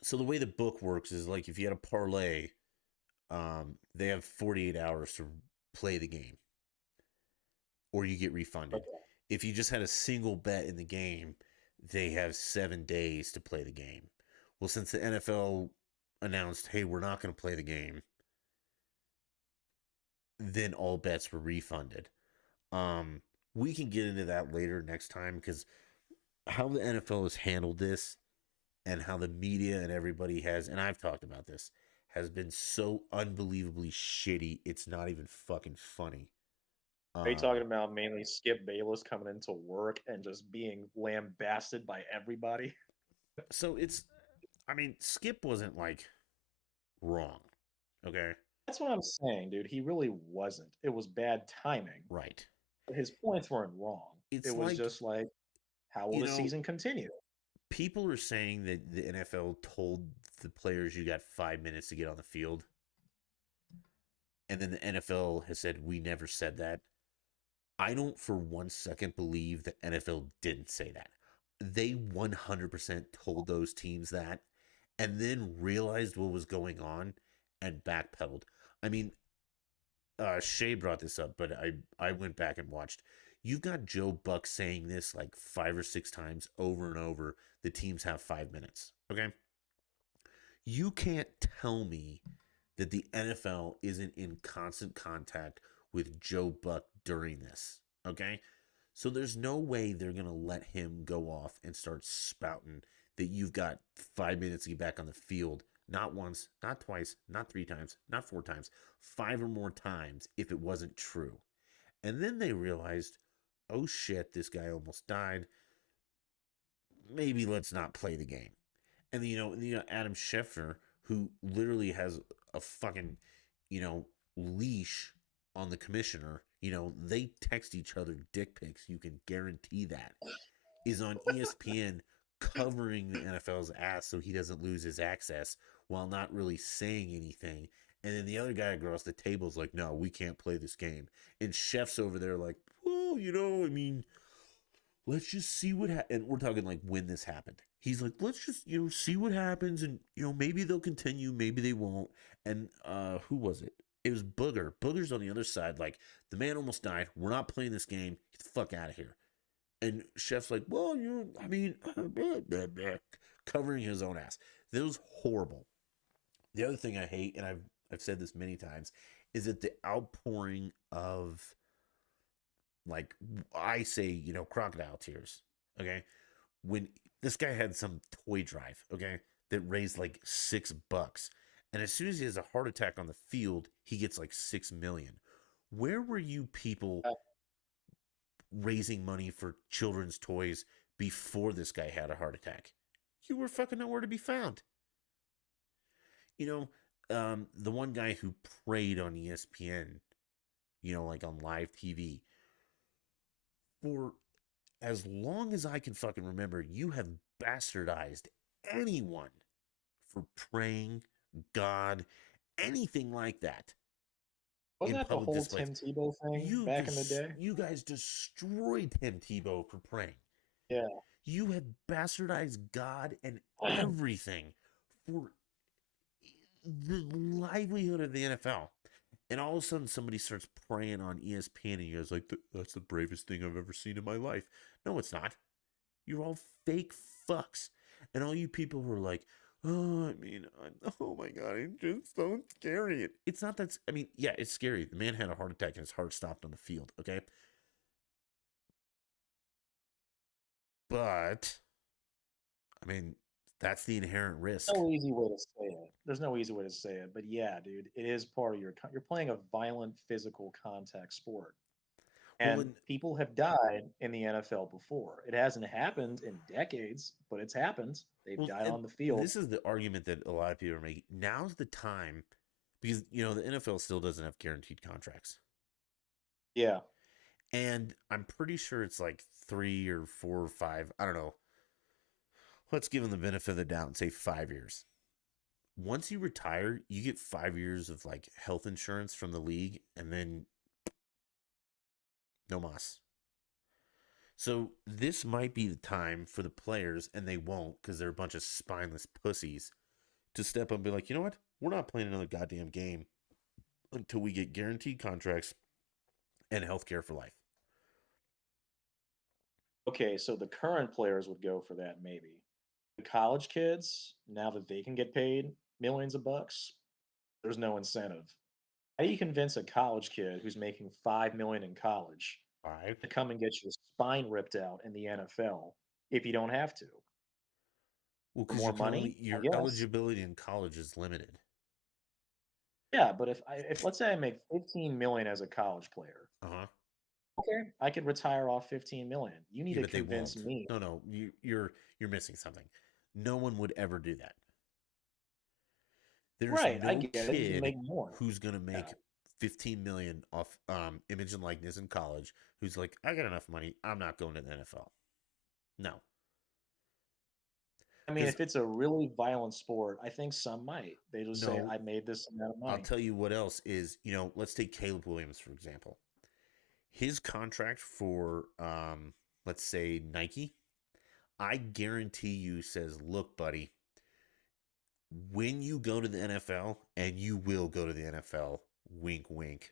so the way the book works is like if you had a parlay, they have 48 hours to play the game, or you get refunded. okay. If you just had a single bet in the game, they have 7 days to play the game. Well, since the NFL announced, hey, we're not going to play the game, then all bets were refunded. Um, we can get into that later next time because how the NFL has handled this and how the media and everybody has, and I've talked about this, has been so unbelievably shitty. It's not even fucking funny. Are you talking Um, about mainly Skip Bayless coming into work and just being lambasted by everybody? so it's, I mean, Skip wasn't like wrong. Okay. That's what I'm saying, dude. He really wasn't. It was bad timing. Right. But his points weren't wrong. It It's was like, just like, how will you the know, season continue? people are saying that the NFL told the players you got 5 minutes to get on the field. And then the NFL has said, we never said that. I don't for 1 second believe the NFL didn't say that. They 100% told those teams that and then realized what was going on and backpedaled. I mean, Shay brought this up, but I went back and watched. You've got Joe Buck saying this like 5 or 6 times over and over. The teams have 5 minutes. Okay. You can't tell me that the NFL isn't in constant contact with Joe Buck during this. Okay. So there's no way they're going to let him go off and start spouting that you've got 5 minutes to get back on the field. Not once, not twice, not 3 times, not 4 times, 5 or more times if it wasn't true. And then they realized, oh shit, this guy almost died. Maybe let's not play the game. And Adam Schefter, who literally has a fucking, you know, leash on the commissioner. They text each other dick pics. You can guarantee that is on ESPN covering the NFL's ass so he doesn't lose his access while not really saying anything. And then the other guy across the table is like, no, we can't play this game. And Chef's over there like, well, I mean, let's just see what happens. And we're talking like when this happened. He's like, let's just, see what happens. And, maybe they'll continue, maybe they won't. And who was it? It was Booger. Booger's on the other side. Like, the man almost died. We're not playing this game. Get the fuck out of here. And Chef's like, well, I mean, covering his own ass. That was horrible. The other thing I hate, and I've said this many times, is that the outpouring of, like, I say, crocodile tears. Okay, when this guy had some toy drive, okay, that raised like $6, and as soon as he has a heart attack on the field, he gets like 6 million. Where were you people raising money for children's toys before this guy had a heart attack? You were fucking nowhere to be found. The one guy who prayed on ESPN, like on live TV, for as long as I can fucking remember, you have bastardized anyone for praying, God, anything like that Wasn't in that the public whole displays. Tim Tebow thing You back in the day? you guys destroyed Tim Tebow for praying. Yeah. You had bastardized God and everything for the livelihood of the NFL. And all of a sudden, somebody starts praying on ESPN, and you guys like, that's the bravest thing I've ever seen in my life. No, it's not. You're all fake fucks. And all you people who are like, oh, I mean, oh my God, it's just so scary. It's not that, I mean, yeah, it's scary. The man had a heart attack and his heart stopped on the field, okay? But, I mean, that's the inherent risk. No easy way to say it. There's no easy way to say it, but yeah, dude, it is part of you're playing a violent physical contact sport. Well, And and people have died in the NFL before. It hasn't happened in decades, but it's happened. They've well, died and on the field. this is the argument that a lot of people are making. Now's the time because the NFL still doesn't have guaranteed contracts. Yeah. And I'm pretty sure it's like 3 or 4 or 5. I don't know. Let's give him the benefit of the doubt and say 5 years. Once you retire, you get 5 years of like health insurance from the league, and then no mas. So this might be the time for the players, and they won't because they're a bunch of spineless pussies, to step up and be like, you know what? We're not playing another goddamn game until we get guaranteed contracts and health care for life. Okay, so the current players would go for that maybe. The college kids, now that they can get paid millions of bucks, there's no incentive. How do you convince a college kid who's making 5 million in college Five. to come and get your spine ripped out in the NFL if you don't have to? Well, For because more money? I your guess. eligibility in college is limited. Yeah, but if let's say I make 15 million as a college player, Uh huh. okay, I could retire off 15 million. You need Yeah, to but they convince won't. me. No, you're missing something. No one would ever do that. There's Right, I no get it. You can kid make more. who's gonna Yeah. make 15 million off image and likeness in college who's like, I got enough money. I'm not going to the NFL. No, I mean, because if it's a really violent sport, I think some might. They just say, no. I made this amount of I'll money. tell you what else is. Let's take Caleb Williams for example. His contract for let's say Nike, I guarantee you says, look, buddy, when you go to the NFL, and you will go to the NFL, wink, wink,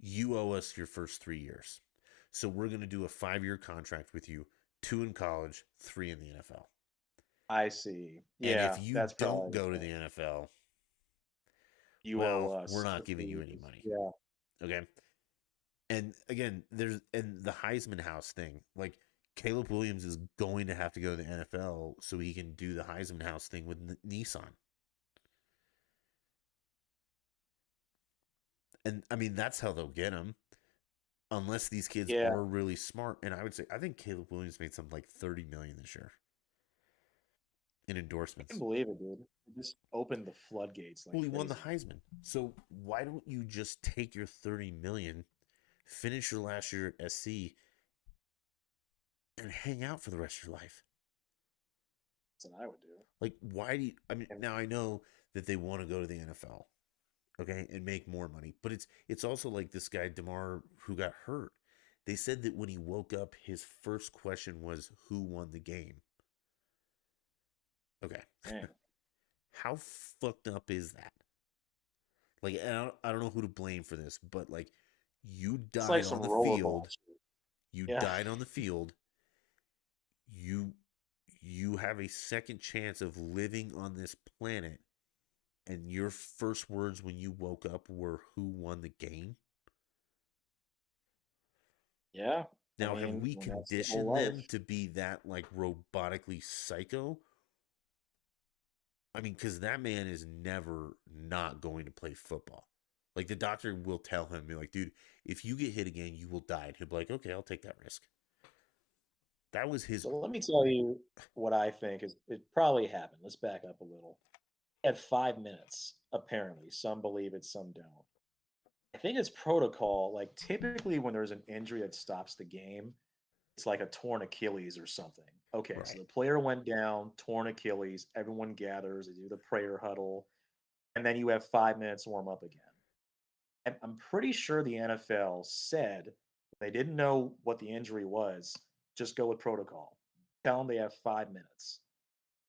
you owe us your first 3 years. So we're going to do a 5-year contract with you, 2 in college, 3 in the NFL. I see. And if Yeah, you that's don't probably the go to thing. the NFL, You owe well, we're us not for giving you 3 years. any money. Yeah. Okay. And again, there's and the Heisman House thing. Like Caleb Williams is going to have to go to the NFL so he can do the Heisman House thing with Nissan. And I mean, that's how they'll get him, unless these kids Yeah. are really smart. And I would say, I think Caleb Williams made something like 30 million this year. in I can endorsements. believe it, dude. It just opened the floodgates like Well, he won the crazy. Heisman. So why don't you just take your 30 million, finish your last year at SC, and hang out for the rest of your life? That's what I would do. Like, why do you? I mean, And now I know that they want to go to the NFL, okay, and make more money, but it's also like this guy Demar who got hurt. They said that when he woke up, his first question was, "Who won the game?" Okay, man, how fucked up is that? Like, I don't know who to blame for this, but like, you it's like died some on the rollerball field. shit. You Yeah, died on the field. You you have a second chance of living on this planet, and your first words when you woke up were, "Who won the game?" yeah. I Now, have mean, we and that's the whole conditioned life. them to be that like robotically psycho? I mean, because that man is never not going to play football. Like the doctor will tell him, be like, dude, if you get hit again, you will die. And he'll be like, okay, I'll take that risk. That was his. So let me tell you what I think is it probably happened. Let's back up a little. At 5 minutes, apparently. Some believe it, some don't. I think it's protocol. Like typically, when there's an injury that stops the game, it's like a torn Achilles or something. Okay, so Right. the player went down, torn Achilles. Everyone gathers, they do the prayer huddle, and then you have 5 minutes to warm up again. And I'm pretty sure the NFL said they didn't know what the injury was. Just go with protocol. Tell them they have 5 minutes.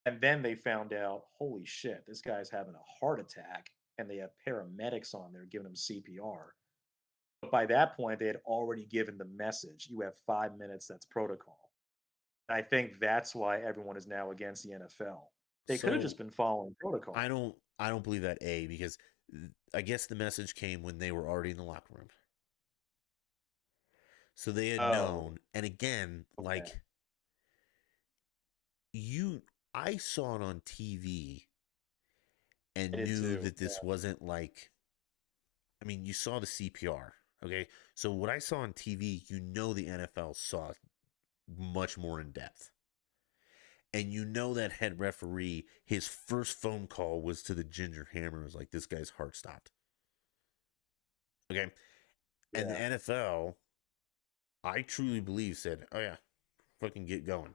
And then they found out, holy shit, this guy's having a heart attack, and they have paramedics on there giving him CPR. But by that point, they had already given the message you have 5 minutes, that's protocol. And I think that's why everyone is now against the NFL. They could have So just been following protocol. I don't believe that A because I guess the message came when they were already in the locker room. So they had Oh, known. And again, okay. like you I saw it on TV I and did knew too. that this wasn't like I mean, you saw the CPR, okay? So what I saw on TV, you know the NFL saw much more in depth. And you know that head referee, his first phone call was to the Ginger Hammer. It was like, this guy's heart stopped. Okay. And the Yeah. NFL, I truly believe, said, oh, yeah, fucking get going.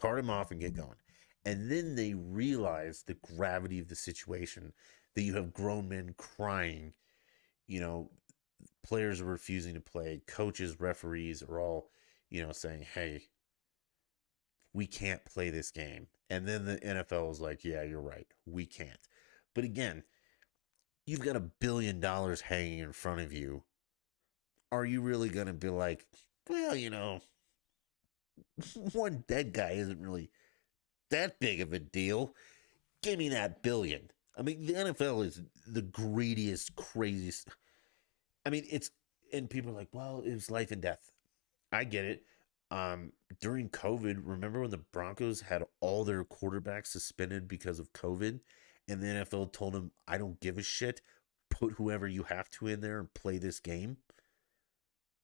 Cart him off and get going. And then they realized the gravity of the situation that you have grown men crying, you know, players are refusing to play, coaches, referees are all, saying, hey, we can't play this game. And then the NFL is like, yeah, you're right. We can't. But again, you've got $1 billion hanging in front of you. Are you really going to be like, well, one dead guy isn't really that big of a deal? Give me that billion. I mean, the NFL is the greediest, craziest. I mean, and people are like, well, it was life and death. I get it. Um, During COVID, remember when the Broncos had all their quarterbacks suspended because of COVID, and the NFL told them, "I don't give a shit. Put whoever you have to in there and play this game."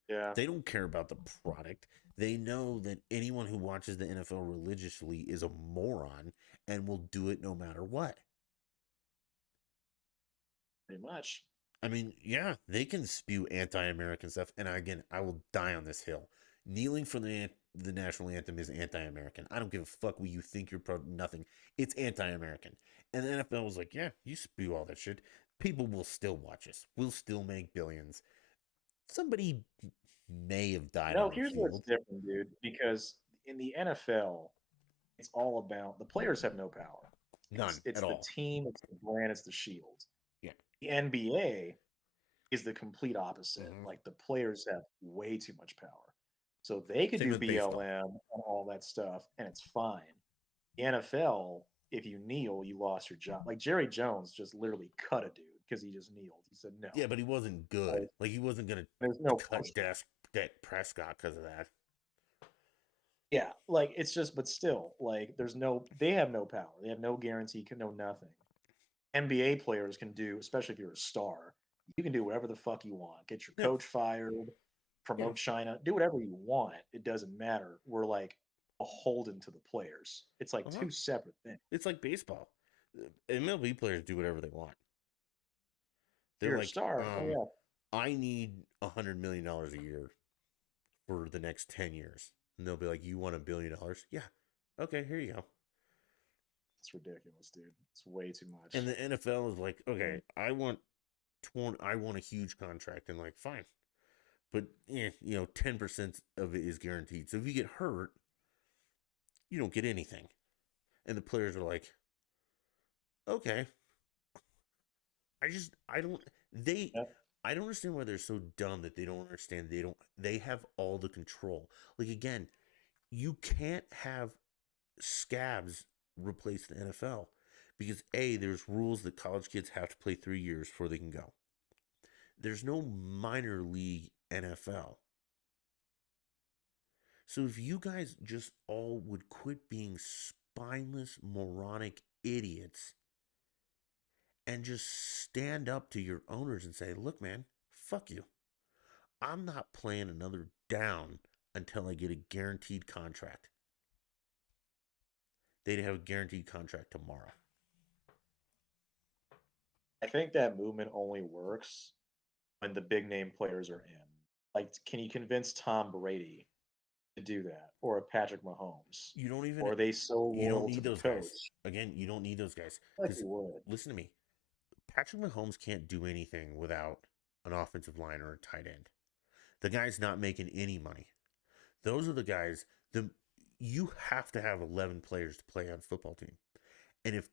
Yeah. They don't care about the product. They know that anyone who watches the NFL religiously is a moron and will do it no matter what. Pretty much. I mean, yeah, they can spew anti-American stuff, and again, I will die on this hill. Kneeling for the national anthem is anti-American. I don't give a fuck what you think you're pro. Nothing. It's anti-American. And the NFL was like, yeah, you spew all that shit. People will still watch us. We'll still make billions. Somebody may have died on the Here's what's field. different, dude, because in the NFL, it's all about the players have no power. None It's at the all. team, it's the brand, it's the shield. Yeah. The NBA is the complete opposite. Mm-hmm. Like the players have way too much power. So they could Same do with baseball. BLM and all that stuff, and it's fine. The NFL, if you kneel, you lost your job. Like Jerry Jones just literally cut a dude because he just kneeled. He said no. Yeah, but he wasn't good. Like, Like he wasn't gonna there's no cut pushback. Dak Prescott because of that. Yeah, like it's just, but still, like there's no, they have no power. They have no guarantee, can know nothing. NBA players can do, especially if you're a star, you can do whatever the fuck you want. Get your Yeah. coach fired, Yeah. promote China, do whatever you want. It doesn't matter. We're like, beholden to the players. It's like Uh-huh. two separate things. It's like baseball. MLB players do whatever they want. They're You're a like, star. Oh yeah, I need $100 million a year for the next 10 years, and they'll be like, "You want $1 billion? Yeah, okay, here you go." it's ridiculous, dude. It's way too And much. the NFL is like, Yeah. "Okay, I want a huge contract," and like, fine, but 10% of it is guaranteed. So if you get hurt, you don't get anything. And the players are like, "Okay, I don't they Yeah. I don't understand why they're so dumb that they don't understand they have all the control. Like again, you can't have scabs replace the NFL because there's rules that college kids have to play 3 years before they can go. There's no minor league NFL. So if you guys just all would quit being spineless, moronic idiots and just stand up to your owners and say, look, man, fuck you. I'm not playing another down until I get a guaranteed contract. They'd have a guaranteed contract tomorrow. I think that movement only works when the big name players are in. Like, can you convince Tom Brady to do that, or a Patrick Mahomes, You don't even or are they so you don't loyal to need the those guys. coach? Again, you don't need those guys Like because he would. listen to me. Patrick Mahomes can't do anything without an offensive line or a tight end. The guy's not making any money. Those are the guys. The You have to have 11 players to play on a football team, and if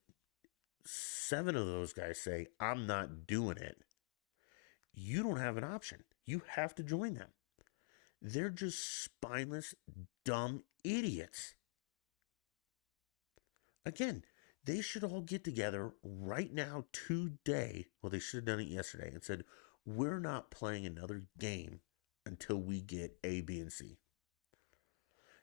7 of those guys say I'm not doing it, you don't have an option. You have to join them. They're just spineless, dumb idiots. Again, they should all get together right now today. Well, they should have done it yesterday and said, we're not playing another game until we get A, B, and C.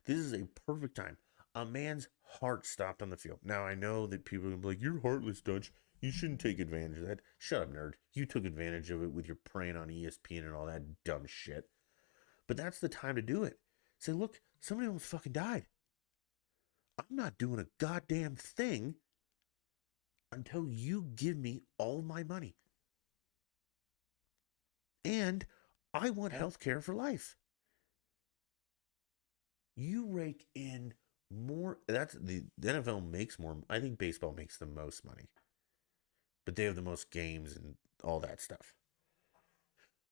This is a perfect time. A man's heart stopped on the field. Now, I know that people are going to be like, you're heartless, Dutch. You shouldn't take advantage of that. Shut up, nerd. You took advantage of it with your praying on ESPN and all that dumb shit. But that's the time to do it. Say, look, somebody almost fucking died. I'm not doing a goddamn thing until you give me all my money. And I want Yeah. health care for life. You rake in more. The NFL makes more. I think baseball makes the most money, but they have the most games and all that stuff.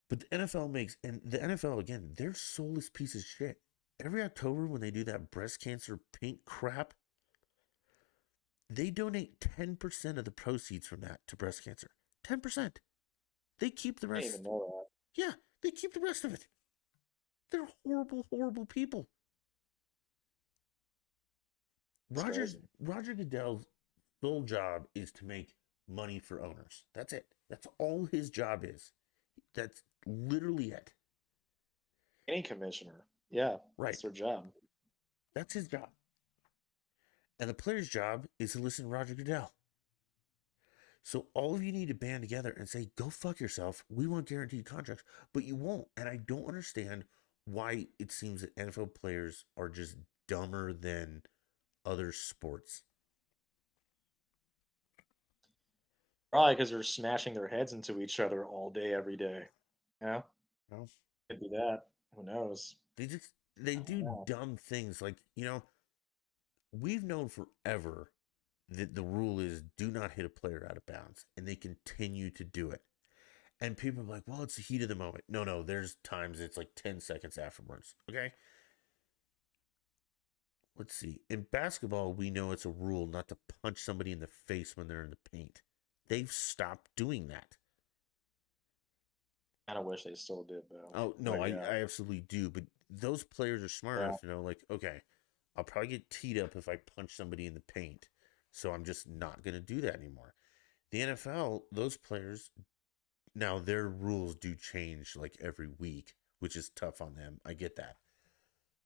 But the NFL makes, and the NFL, again, they're soulless piece of shit. Every October when they do that breast cancer pink crap, they donate 10% of the proceeds from that to breast cancer. 10%. They keep the I didn't even rest. know that. Yeah, they keep the rest of it. They're horrible, horrible people. It's crazy. Roger Goodell's sole job is to make money for owners. That's it. That's all his job is. That's literally it. Any commissioner, yeah, Right. that's their job. That's his job. And the player's job is to listen to Roger Goodell. So all of you need to band together and say, go fuck yourself. We want guaranteed contracts. But you won't. And I don't understand why it seems that NFL players are just dumber than other sports. Probably because they're smashing their heads into each other all day, every day. Yeah, You know? could be that. Who knows? They I don't do know. dumb things like, we've known forever that the rule is do not hit a player out of bounds, and they continue to do it. And people are like, well, it's the heat of the moment. No, no, there's times it's like 10 seconds afterwards. Okay. Let's see. In basketball, we know it's a rule not to punch somebody in the face when they're in the paint. They've stopped doing that. Kind of wish they still did though. Oh, no, But I, yeah, I absolutely do. But those players are smart yeah. enough to know, like, okay, I'll probably get teed up if I punch somebody in the paint. So I'm just not going to do that anymore. The NFL, those players, now their rules do change like every week, which is tough on them. I get that.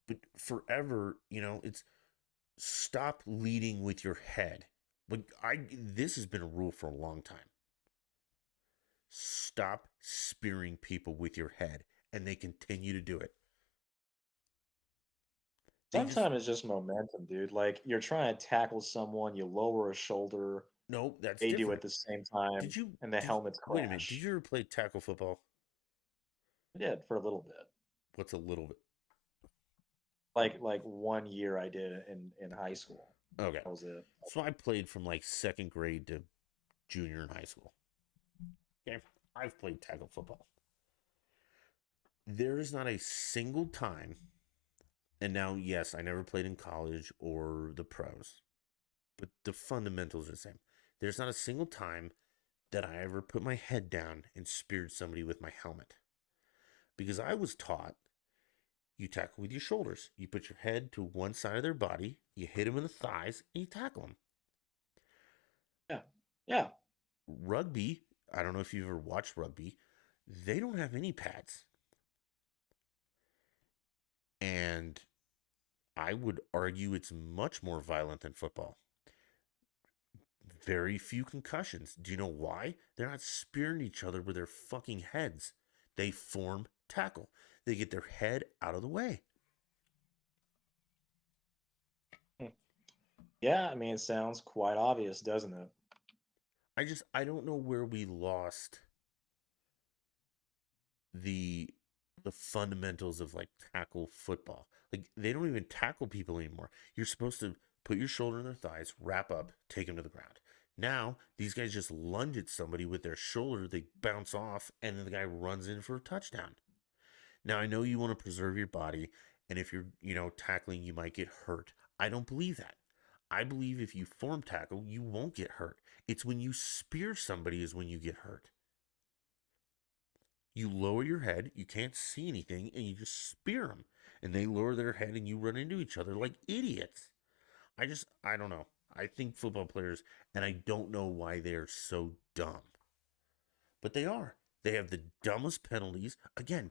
But forever, it's stop leading with your head. Like this has been a rule for a long time. Stop spearing people with your head, and they continue to do it. They just Sometimes it's just momentum, dude. Like you're trying to tackle someone, you lower a shoulder, no, that's they do at different. the same time, Did you and the did helmets wait a minute? Did crash. you ever play tackle football? I did for a little bit. What's a little bit? Like 1 year I did in high school. Okay. That was it. So I played from like second grade to junior in high school. Okay. I've played tackle football. There is not a single time, and now, yes, I never played in college or the pros, but the fundamentals are the same. There's not a single time that I ever put my head down and speared somebody with my helmet. Because I was taught you tackle with your shoulders. You put your head to one side of their body, you hit them in the thighs, and you tackle them. Yeah. Yeah. Rugby, I don't know if you've ever watched rugby, they don't have any pads. And I would argue it's much more violent than football. Very few concussions. Do you know why? They're not spearing each other with their fucking heads. They form tackle. They get their head out of the way. Hmm. Yeah, I mean it sounds quite obvious, doesn't it? I don't know where we lost the the fundamentals of like tackle football. Like they don't even tackle people anymore. You're supposed to put your shoulder in their thighs, wrap up, take them to the ground. Now these guys just lunge at somebody with their shoulder, they bounce off, and then the guy runs in for a touchdown. Now I know you want to preserve your body, and if you're tackling, you might get hurt. I don't believe that. I believe if you form tackle, you won't get hurt. It's when you spear somebody is when you get hurt. You lower your head, you can't see anything, and you just spear them. And they lower their head, and you run into each other like idiots. I don't know. I think football players, and I don't know why they're so dumb, but they are. They have the dumbest penalties. Again,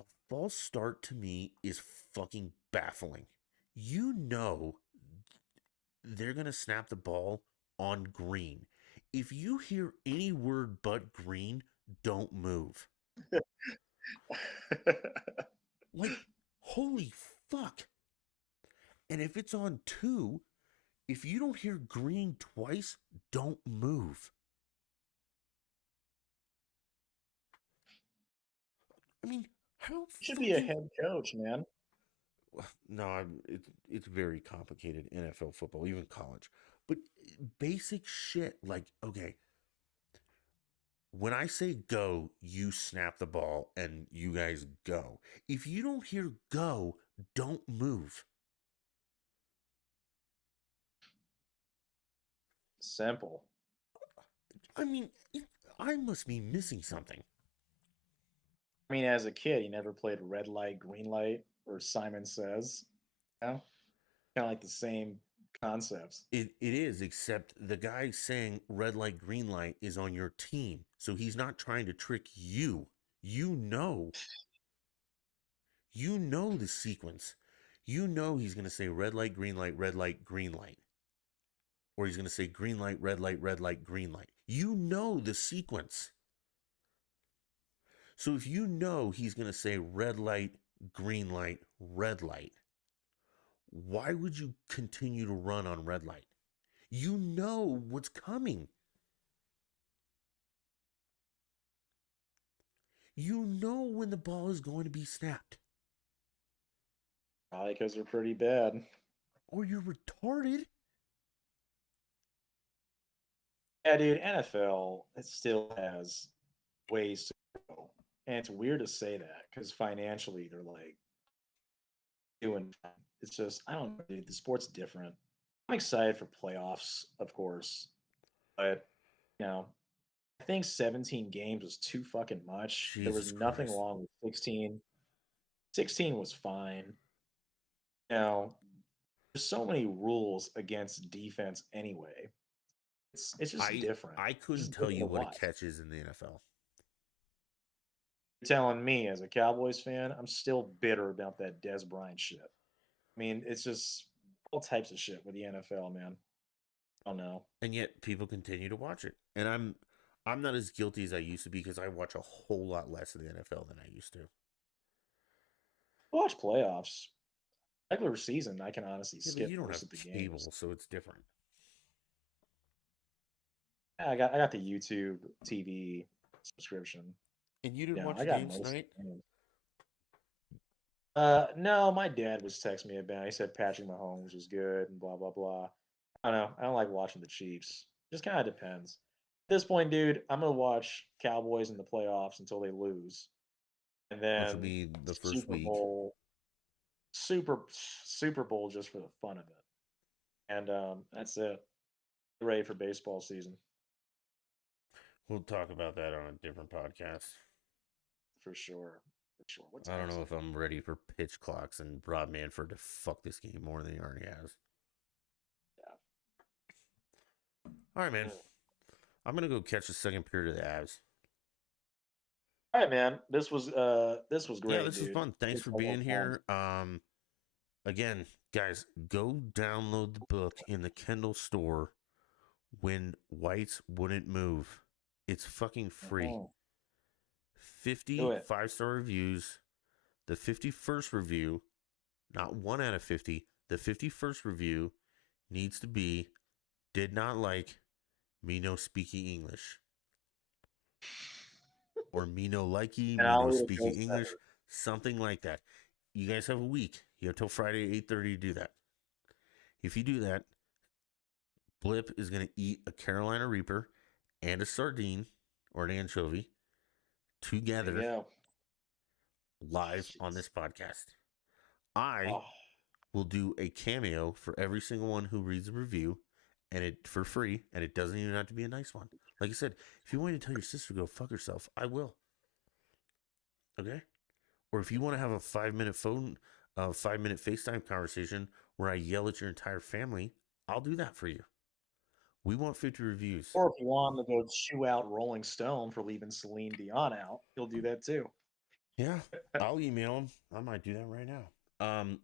a false start to me is fucking baffling. You know they're going to snap the ball on green. If you hear any word but green, don't move. Like, holy fuck. And if it's on two, if you don't hear green twice, don't move. I mean, how You should be a fucking. head coach, man. No, it's very complicated NFL football, even college. But basic shit like, okay, when I say go, you snap the ball and you guys go. If you don't hear go, don't move. Simple. I mean, I must be missing something. I mean, as a kid, you never played red light, green light, or Simon Says. You know, kind of like the same concepts. It is, except the guy saying red light, green light is on your team. So he's not trying to trick you. You know, you know the sequence. You know he's going to say red light, green light, red light, green light. Or he's going to say green light, red light, green light. You know the sequence. So if you know he's going to say red light, red light, why would you continue to run on red light? You know what's coming. You know when the ball is going to be snapped. Probably because they're pretty bad. Or you're retarded. Yeah, dude, NFL it still has ways to go, and it's weird to say that because financially they're like doing. Fine. It's just I don't know, dude. The sport's different. I'm excited for playoffs, of course, but you know, I think 17 games was too fucking much. There was Jesus nothing Christ. wrong with 16. 16 was fine. You know, there's so many rules against defense anyway. It's just I different. I It's couldn't just tell different you to what a watch. catch is in the NFL. You're telling me as a Cowboys fan, I'm still bitter about that Des Bryant shit. I mean, it's just all types of shit with the NFL, man. I don't know. And yet people continue to watch it. And I'm not as guilty as I used to be because I watch a whole lot less of the NFL than I used to. watch playoffs. Regular season, I can honestly Yeah, but skip you don't most have of the games. cable, so it's different. Yeah, I got the YouTube TV subscription. And you didn't Yeah, watch I the got game most of tonight? the games. No, my dad was texting me about. He said Patrick Mahomes was good and blah blah blah. I don't know. I don't like watching the Chiefs. Just kind of depends. At this point, dude, I'm gonna watch Cowboys in the playoffs until they lose, and Which will then be the first Super week. Bowl, Super Bowl just for the fun of it. And that's it. Ready for baseball season We'll talk about that on a different podcast. for sure. For sure. What I time don't is know it? if I'm ready for pitch clocks and Rob Manfred to fuck this game more than he already has. Yeah. All right, man. Mm. I'm gonna go catch the second period of the Avs. All right, man. This was Yeah, great, this was dude. fun. Thanks Good for solo being time. here. Again, guys, go download the book in the Kindle store. When Whites Wouldn't Move. It's fucking free. Mhm. Do 50 it. 5-star reviews. The 51st review, not 1 out of 50, the 51st review needs to be did not like me no speaking English. Or me no likey, And me I'll no eat a speaking ghost English. pepper. Something like that. You guys have a week. You have till Friday 8:30 to do that. If you do that, Blip is going to eat a Carolina Reaper and a sardine or an anchovy There you together go. live on Jeez. this podcast. I Oh, will do a cameo for every single one who reads a review and it for free, and it doesn't even have to be a nice one. Like I said, if you want me to tell your sister to go fuck herself, I will. Okay? Or if you want to have a 5-minute phone 5-minute FaceTime conversation where I yell at your entire family, I'll do that for you. We want 50 reviews. or if you want him to go chew out Rolling Stone for leaving Celine Dion out, he'll do that too. Yeah, I'll email him. I might do that right now.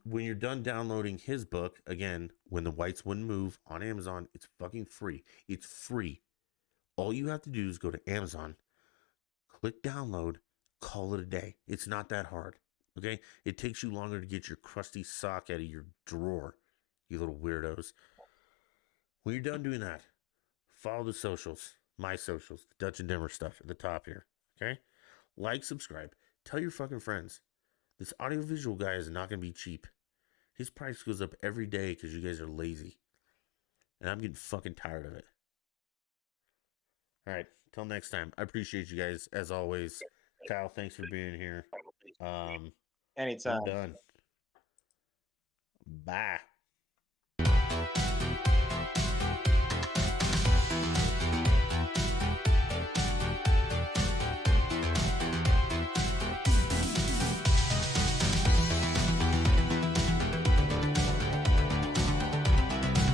When you're done downloading his book, again, When the Whites Wouldn't Move on Amazon, it's fucking free. It's free. All you have to do is go to Amazon, click download, call it a day. It's not that hard. Okay? It takes you longer to get your crusty sock out of your drawer, you little weirdos. When you're done doing that, follow the socials, my socials, the Dutch and Denver stuff at the top here. Okay? Like, subscribe, tell your fucking friends. This audiovisual guy is not going to be cheap. His price goes up every day because you guys are lazy. And I'm getting fucking tired of it. All right. Till next time. I appreciate you guys as always. Kyle, thanks for being here. Um, we're Anytime. done. Bye.